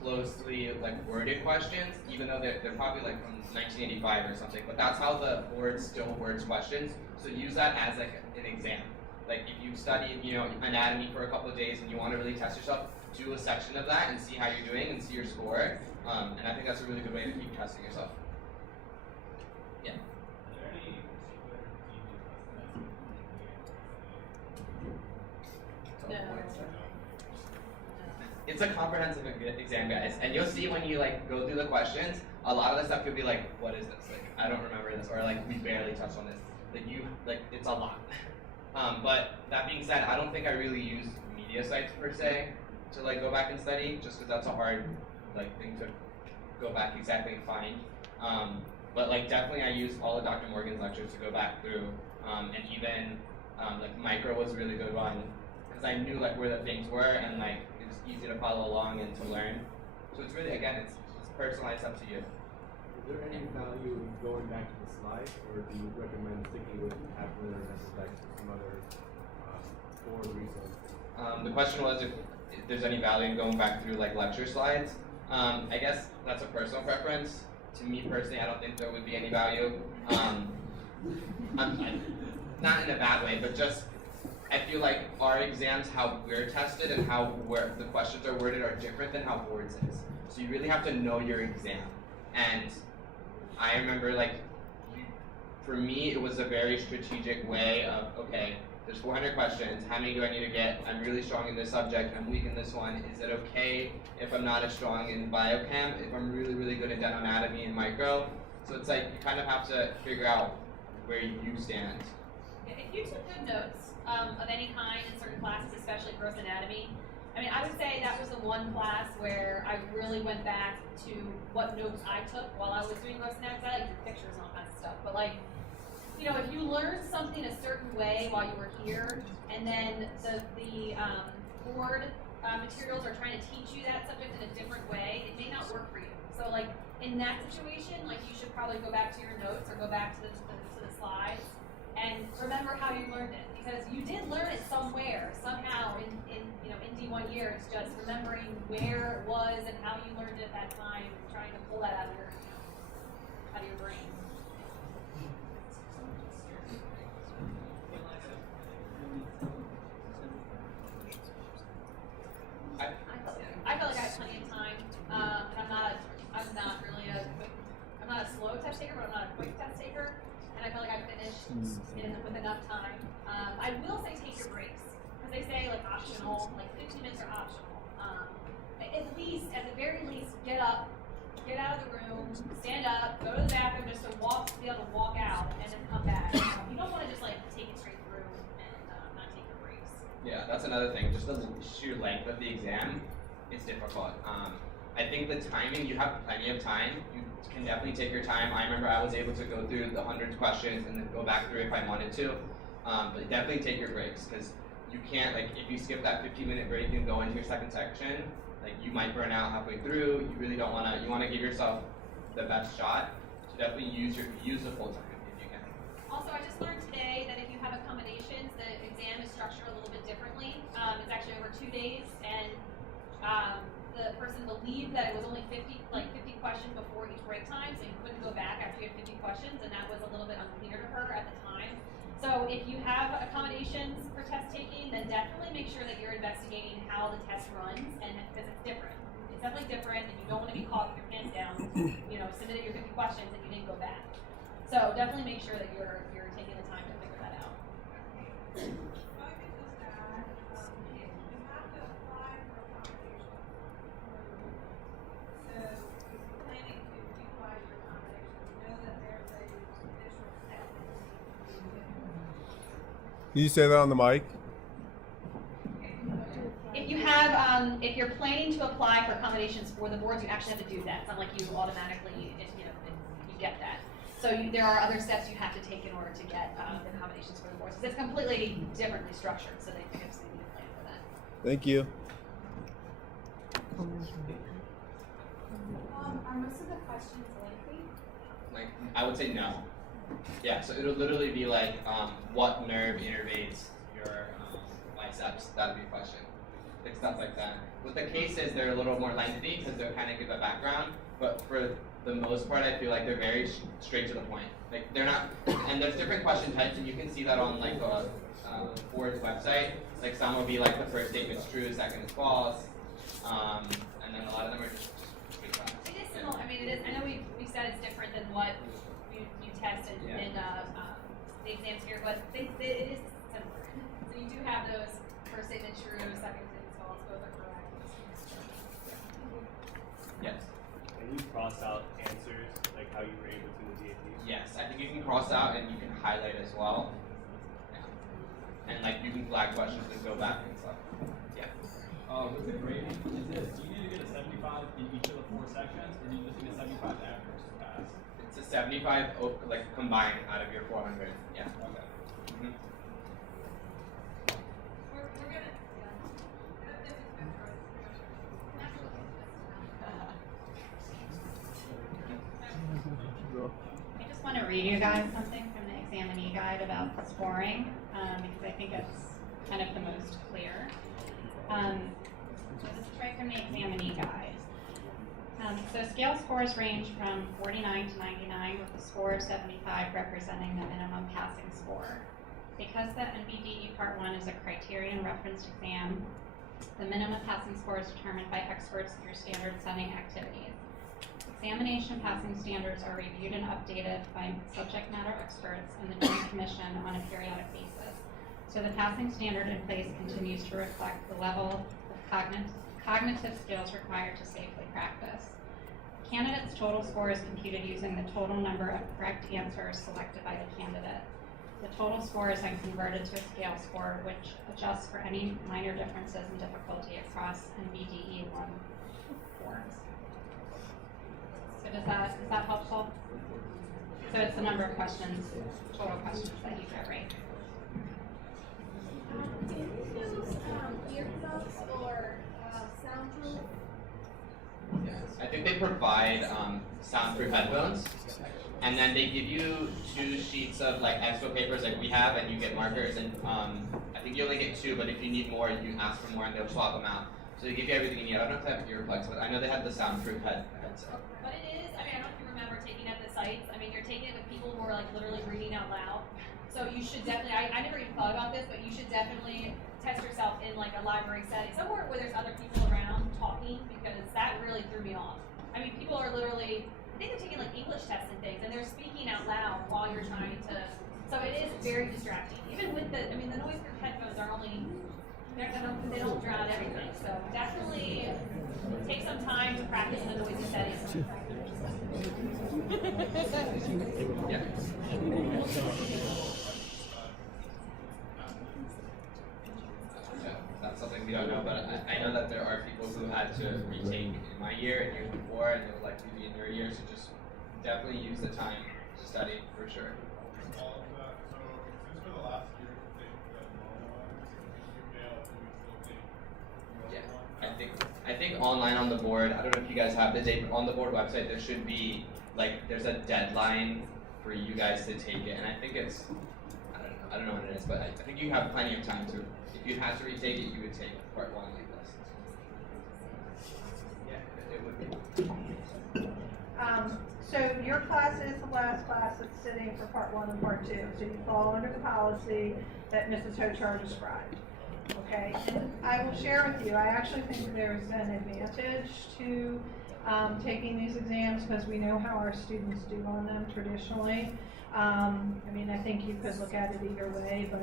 closely like worded questions, even though they're probably like from 1985 or something. But that's how the board still words questions. So use that as like an exam. Like if you study, anatomy for a couple of days and you want to really test yourself, do a section of that and see how you're doing and see your score. And I think that's a really good way to keep testing yourself. Yeah. No. It's a comprehensive exam, guys, and you'll see when you like go through the questions, a lot of the stuff you'll be like, what is this? Like, I don't remember this, or like, we barely touched on this. It's a lot. But that being said, I don't think I really use media sites per se to like go back and study, just because that's a hard like thing to go back exactly and find. But like definitely I use all of Dr. Morgan's lectures to go back through, and even like micro was a really good one, because I knew like where the things were, and like it was easy to follow along and to learn. So it's really, again, it's personalized up to you. Is there any value in going back to the slides, or do you recommend sticking with Kaplan or Denodex or some other board resource? The question was if there's any value in going back through like lecture slides. I guess that's a personal preference. To me personally, I don't think there would be any value. Not in a bad way, but just I feel like our exams, how we're tested and how the questions are worded are different than how boards is. So you really have to know your exam. And I remember like, for me, it was a very strategic way of, okay, there's 400 questions, how many do I need to get? I'm really strong in this subject, I'm weak in this one. Is it okay if I'm not as strong in biochem, if I'm really, really good at dental anatomy and micro? So it's like, you kind of have to figure out where you stand. If you took good notes of any kind in certain classes, especially gross anatomy, I mean, I would say that was the one class where I really went back to what notes I took while I was doing gross anatomy. I like your pictures and all kinds of stuff, but like, you know, if you learned something a certain way while you were here, and then the board materials are trying to teach you that subject in a different way, it may not work for you. So like, in that situation, like you should probably go back to your notes or go back to the slides and remember how you learned it, because you did learn it somewhere, somehow in D1 year. It's just remembering where it was and how you learned it at that time, and trying to pull that out of your brain. I feel like I have plenty of time, and I'm not a slow test taker, but I'm not a quick test taker, and I feel like I finished with enough time. I will say take your breaks, because they say like optional, like 15 minutes are optional. At the very least, get up, get out of the room, stand up, go to the bathroom just to be able to walk out, and then come back. You don't want to just like take it straight through and not take your breaks. Yeah, that's another thing. Just the sheer length of the exam is difficult. I think the timing, you have plenty of time. You can definitely take your time. I remember I was able to go through the hundreds of questions and then go back through if I wanted to. But definitely take your breaks, because you can't, like, if you skip that 15-minute break and go into your second section, like, you might burn out halfway through. You really don't want to. You want to give yourself the best shot. So definitely use the full time if you can. Also, I just learned today that if you have accommodations, the exam is structured a little bit differently. It's actually over 2 days, and the person believed that it was only 50 questions before each break time, so you couldn't go back after you had 50 questions, and that was a little bit unclear to her at the time. So if you have accommodations for test taking, then definitely make sure that you're investigating how the test runs, and because it's different. It's definitely different, and you don't want to be caught with your pants down, submitted your 50 questions and you didn't go back. So definitely make sure that you're taking the time to figure that out. Can you say that on the mic? If you're planning to apply for accommodations for the boards, you actually have to do that. It's not like you automatically, you get that. So there are other steps you have to take in order to get the accommodations for the boards. It's completely differently structured, so they need to plan for that. Thank you. Are most of the questions lengthy? Like, I would say no. Yeah, so it'll literally be like, what nerve innervates your biceps? That would be a question. Like stuff like that. With the cases, they're a little more lengthy because they're kind of give a background, but for the most part, I feel like they're very straight to the point. Like they're not, and there's different question types, and you can see that on like the board's website. Like some will be like the first statement's true, second is false, and then a lot of them are just straight facts. It is similar. I mean, it is. I know we said it's different than what you test in the exams here, but it is similar. So you do have those first statement true, second statement false. Both are correct. Yes. Can you cross out answers like how you were able to with the APs? Yes, I think you can cross out and you can highlight as well. Yeah. And like you can flag questions and go back and stuff. Yeah. With the grading, do you need to get a 75 in each of the 4 sections, or do you just need a 75 to average to pass? It's a 75 like combined out of your 400. Yeah. Okay. Mm-hmm. I just want to read you guys something from the examinee guide about the scoring, because I think it's kind of the most clear. So this is right from the examinee guide. So scale scores range from 49 to 99, with a score of 75 representing the minimum passing score. Because the NBDE Part 1 is a criterion referenced exam, the minimum passing score is determined by experts through standard setting activities. Examination passing standards are reviewed and updated by subject matter experts and the Joint Commission on a periodic basis. So the passing standard in place continues to reflect the level of cognitive skills required to safely practice. Candidate's total score is computed using the total number of correct answers selected by the candidate. The total score is then converted to a scale score, which adjusts for any minor differences in difficulty across NBDE 1 forms. So is that helpful? So it's the number of questions, total questions that you get right. Do you use earplugs or soundproof? I think they provide soundproof headphones, and then they give you 2 sheets of like expo papers like we have, and you get markers, and I think you only get 2, but if you need more, you ask for more and they'll swap them out. So they give you everything you need. I don't know if they have earplugs, but I know they have the soundproof headset. But it is, I mean, I don't know if you remember taking it at the sites. I mean, you're taking it with people who are like literally reading out loud. So you should definitely, I never even thought about this, but you should definitely test yourself in like a library setting, somewhere where there's other people around talking, because that really threw me off. I mean, people are literally, I think they're taking like English tests and things, and they're speaking out loud while you're trying to, so it is very distracting. Even with the, I mean, the noise-proof headphones are only, they don't drown everything. So definitely take some time to practice in a noisy setting. Yeah. That's something we don't know, but I know that there are people who had to retake in my year and years before, and it will likely be in their year, so just definitely use the time to study for sure. All of that. So since for the last year, you take the normal ones, if you fail, you would still take the I think online on the board, I don't know if you guys have the date, but on the board website there should be like there's a deadline for you guys to take it, and I think it's I don't know what it is, but I think you have plenty of time to. If you had to retake it, you would take part 1 like this. Yeah, it would be. So your class is the last class that's sitting for part 1 and part 2. So you fall under the policy that Mrs. Hochar described. Okay, and I will share with you, I actually think there's an advantage to taking these exams because we know how our students do on them traditionally. I mean, I think you could look at it either way, but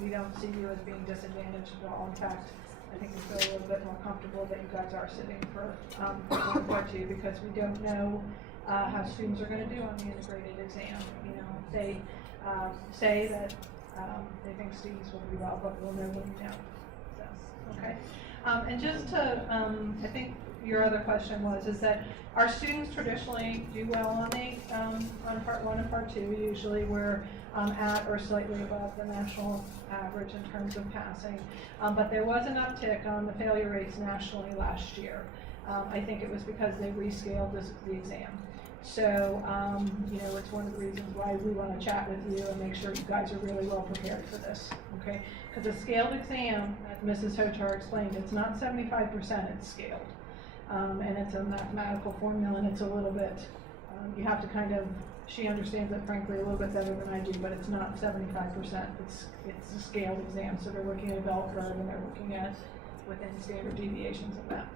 we don't see you as being disadvantaged at all. In fact, I think we feel a little bit more comfortable that you guys are sitting for part 2 because we don't know how students are going to do on the integrated exam. You know, they say that they think students will do well, but we'll know when we know. So, okay. And just to, I think your other question is that our students traditionally do well on the on part 1 and part 2. Usually we're at or slightly above the national average in terms of passing. But there was an uptick on the failure rates nationally last year. I think it was because they rescaled the exam. So, you know, it's one of the reasons why we want to chat with you and make sure you guys are really well prepared for this, okay? Because a scaled exam, as Mrs. Hochar explained, it's not 75%, it's scaled. And it's a mathematical formula, and it's a little bit, you have to kind of, she understands it frankly a little bit better than I do, but it's not 75%, it's a scaled exam. So they're looking at a bell curve, and they're looking at within standard deviations of that.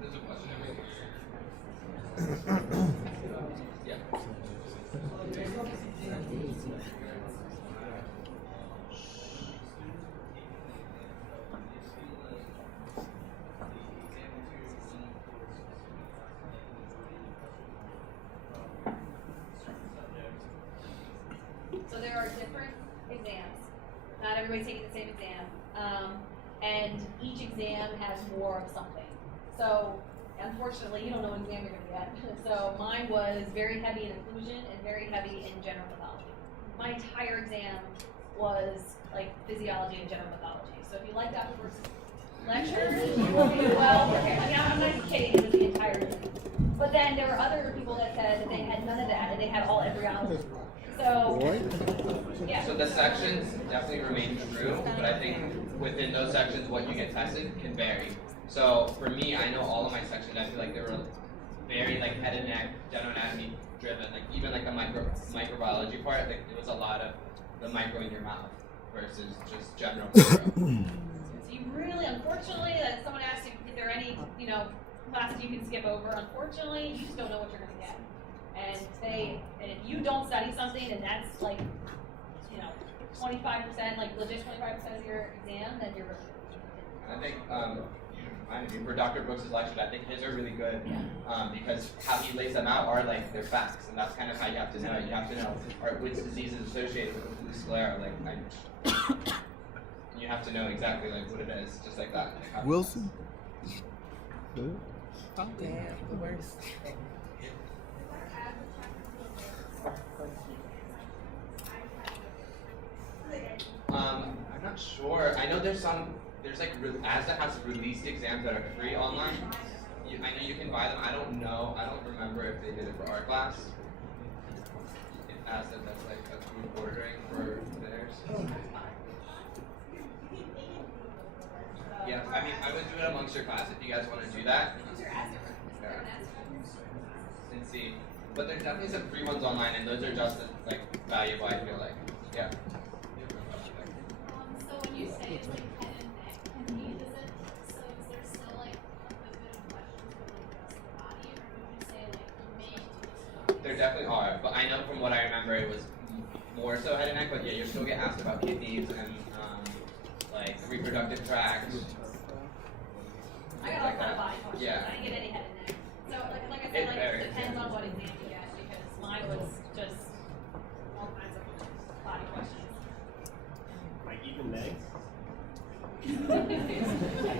There's a question over here. Yeah. So there are different exams. Not everybody's taking the same exam. And each exam has more of something. So unfortunately, you don't know what exam you're going to get. So mine was very heavy in inclusion and very heavy in general pathology. My entire exam was like physiology and general pathology. So if you like Dr. Brooks' lectures, you will be well prepared. I mean, I'm not kidding, it was the entire exam. But then there were other people that said that they had none of that and they had all embryology. So, yeah. So the sections definitely remain true, but I think within those sections, what you get tested can vary. So for me, I know all of my sections, I feel like they were very like head and neck, general anatomy, driven. Like even like the microbiology part, like it was a lot of the micro in your mouth versus just general micro. So you really, unfortunately, that someone asked you if there are any, classes you can skip over. Unfortunately, you just don't know what you're going to get. And if you don't study something, and that's like, 25%, like legit 25% of your exam, then you're really good. I think for Dr. Brooks' lectures, I think his are really good because how he lays them out are like they're facts, and that's kind of how you have to know. You have to know which disease is associated with the sclera. You have to know exactly like what it is, just like that. Wilson? Oh, damn, the worst. I'm not sure. I know there's like ASDA has released exams that are free online. I know you can buy them. I don't know. I don't remember if they did it for our class. If ASDA does like a group ordering for theirs. Yeah, I mean, I would do it amongst your class if you guys want to do that. And see, but there's definitely some free ones online, and those are just as like valuable. I feel like, yeah. So when you say it's like head and neck, is there still like a good bit of questions for like the rest of the body, or would you say like the main two? There definitely are, but I know from what I remember it was more so head and neck, but yeah, you'll still get asked about kidneys and like the reproductive tract. I got a lot of body questions. Yeah. I didn't get any head and neck. So like I said, it depends on what exam you get, because mine was just all kinds of body questions. Like even legs? Like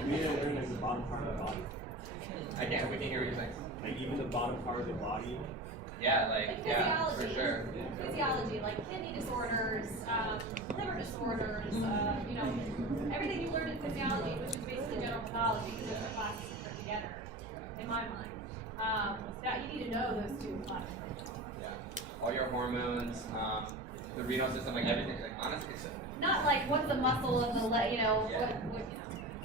we didn't learn like the bottom part of the body. We can hear what you're saying. Like even the bottom part of the body. Yeah, like yeah, for physiology, sure. Physiology, like kidney disorders, liver disorders, everything you learn in physiology, which is basically general pathology, because those are classes put together, in my mind. That you need to know those two classes. Yeah, all your hormones, the renal system, like everything. Like honestly, it's Not like what's the muscle of the leg,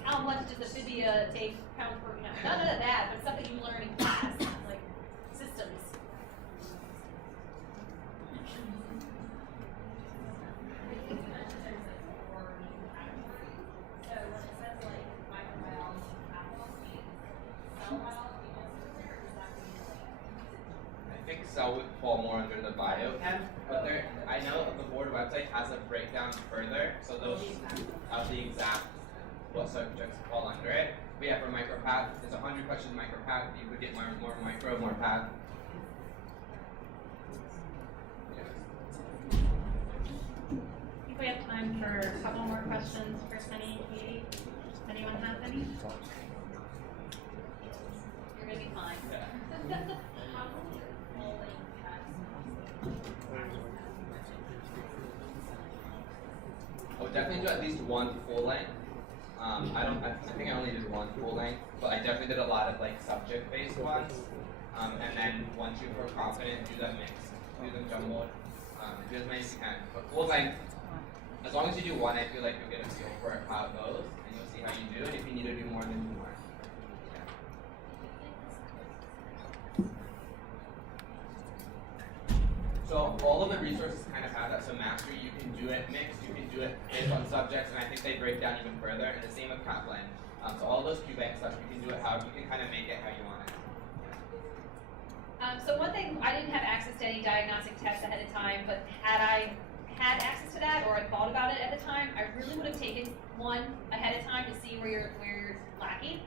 how much does the fibia take pound per, none of that, but stuff that you learn in class, like systems. I think cell would fall more under the biochem, but I know the board website has a breakdown further, so those have the exact what subjects fall under it. But yeah, for micropath, there's 100 questions micropath. You would get more micro, more path. I think we have time for a couple more questions for Sunny, Katie. Anyone have any? You're gonna be fine. I would definitely do at least one full length. I think I only did one full length, but I definitely did a lot of like subject-based ones. And then once you feel confident, do them mixed, do them jumbled, do as many as you can. But full length, as long as you do one, I feel like you'll get a feel for how it goes, and you'll see how you do. And if you need to do more, then do more. So all of the resources kind of have that. So mastery, you can do it mixed, you can do it based on subjects, and I think they break down even further. And the same with Kaplan. So all those QBank stuff, you can do it how you can kind of make it how you want it. So one thing, I didn't have access to any diagnostic tests ahead of time, but had I had access to that, or I thought about it at the time, I really would have taken one ahead of time to see where you're lacking,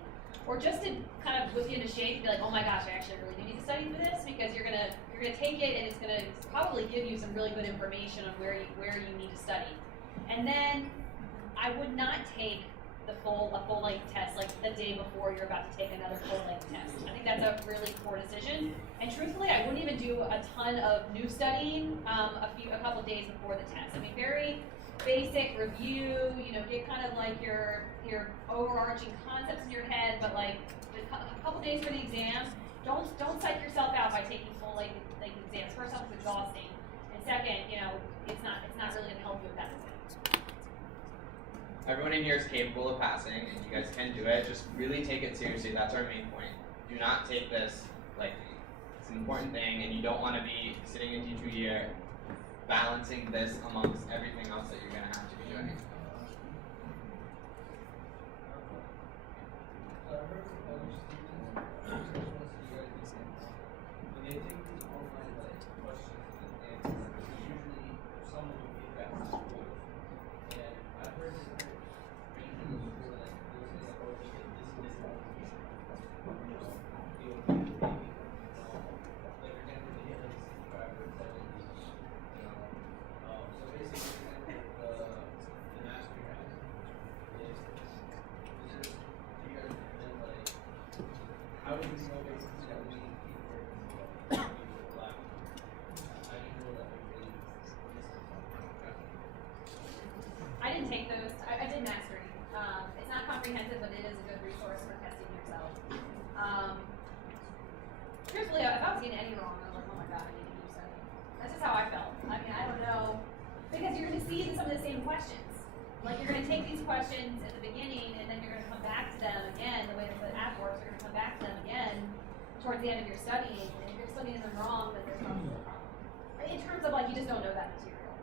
or just to kind of whip you into shape and be like, oh my gosh, I actually really do need to study for this, because you're gonna take it and it's gonna probably give you some really good information on where you need to study. And then I would not take a full length test like the day before you're about to take another full length test. I think that's a really poor decision. And truthfully, I wouldn't even do a ton of new studying a couple days before the test. I mean, very basic review. Get kind of like your overarching concepts in your head, but like a couple days for the exam. Don't psych yourself out by taking full length exams. First off, it's exhausting, and second, it's not really gonna help you with that exam. Everyone in here is capable of passing, and you guys can do it. Just really take it seriously. That's our main point. Do not take this lightly. It's an important thing, and you don't want to be sitting in teacher year balancing this amongst everything else that you're going to have to be doing. I didn't take those. I did mastery. It's not comprehensive, but it is a good resource for testing yourself. Truthfully, if I was getting any wrong, I was like, oh my god, I need to do studying. That's just how I felt. I mean, I don't know. Because you're going to see some of the same questions. Like, you're going to take these questions at the beginning, and then you're going to come back to them again. The way that the app works, you're going to come back to them again towards the end of your studying. And if you're studying them wrong, then there's probably a problem. In terms of, like, you just don't know that material.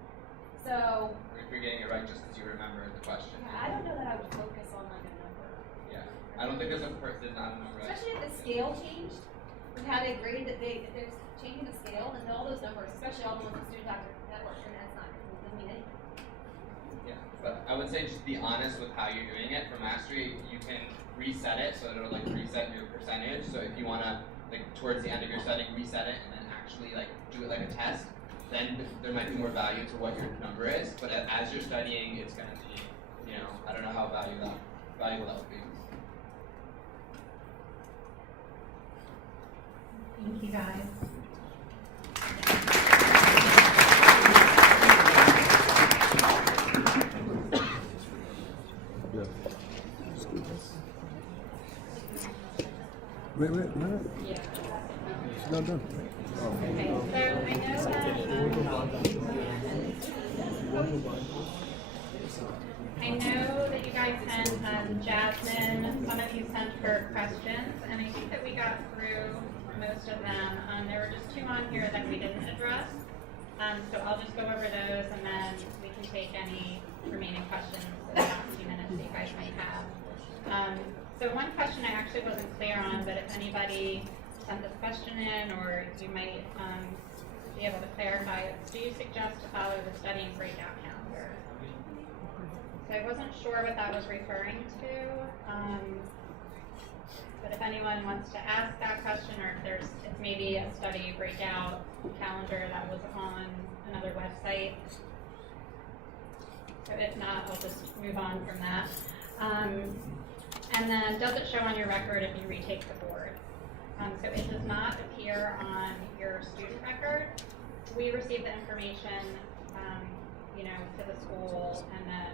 So, Or if you're getting it right just because you remember the question. I don't know that I would focus on, like, a number. Yeah. I don't think there's not a number. Especially if the scale changed, with how they grade that if they're changing the scale, then all those numbers, especially all the ones in Student Doctor Network, and that's not, doesn't mean anything. Yeah, but I would say just be honest with how you're doing it. For mastery, you can reset it so it'll like reset your percentage. So if you wanna like towards the end of your studying reset it and then actually like do it like a test, then there might be more value to what your number is. But as you're studying, it's gonna be, you know, I don't know how valuable that would be. Thank you, guys. Wait, no. Yeah. She's not done. Oh. Okay, so I know that you guys sent Jasmine, some of you sent her questions, and I think that we got through most of them. There were just two on here that we didn't address. So I'll just go over those, and then we can take any remaining questions in the last few minutes that you guys might have. So one question I actually wasn't clear on, but if anybody sent this question in, or you might be able to clarify it, do you suggest to follow the studying breakout calendar? So I wasn't sure what that was referring to, but if anyone wants to ask that question, or if it's maybe a study breakout calendar that was on another website. So if not, I'll just move on from that. And then, does it show on your record if you retake the board? So it does not appear on your student record. We receive the information, to the school, and then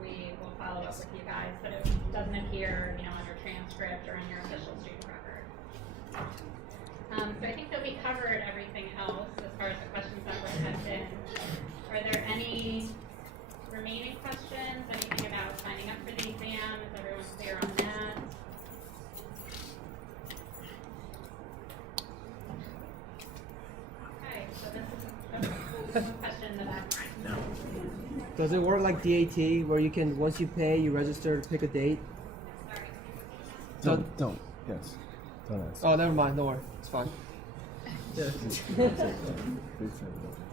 we will follow up with you guys, but it doesn't appear, on your transcript or on your official student record. So I think that we covered everything else as far as the questions that were sent in. Are there any remaining questions? Anything about signing up for the exam? Is everyone clear on that? Okay, so this is a question in the back. No. Does it work like DAT, where you can, once you pay, you register to pick a date? Don't. Yes. Don't ask. Oh, never mind. Don't worry. It's fine. Yeah. Please say All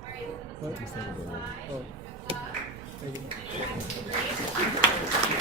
right, so this is our last slide. Oh. Thank you. Great.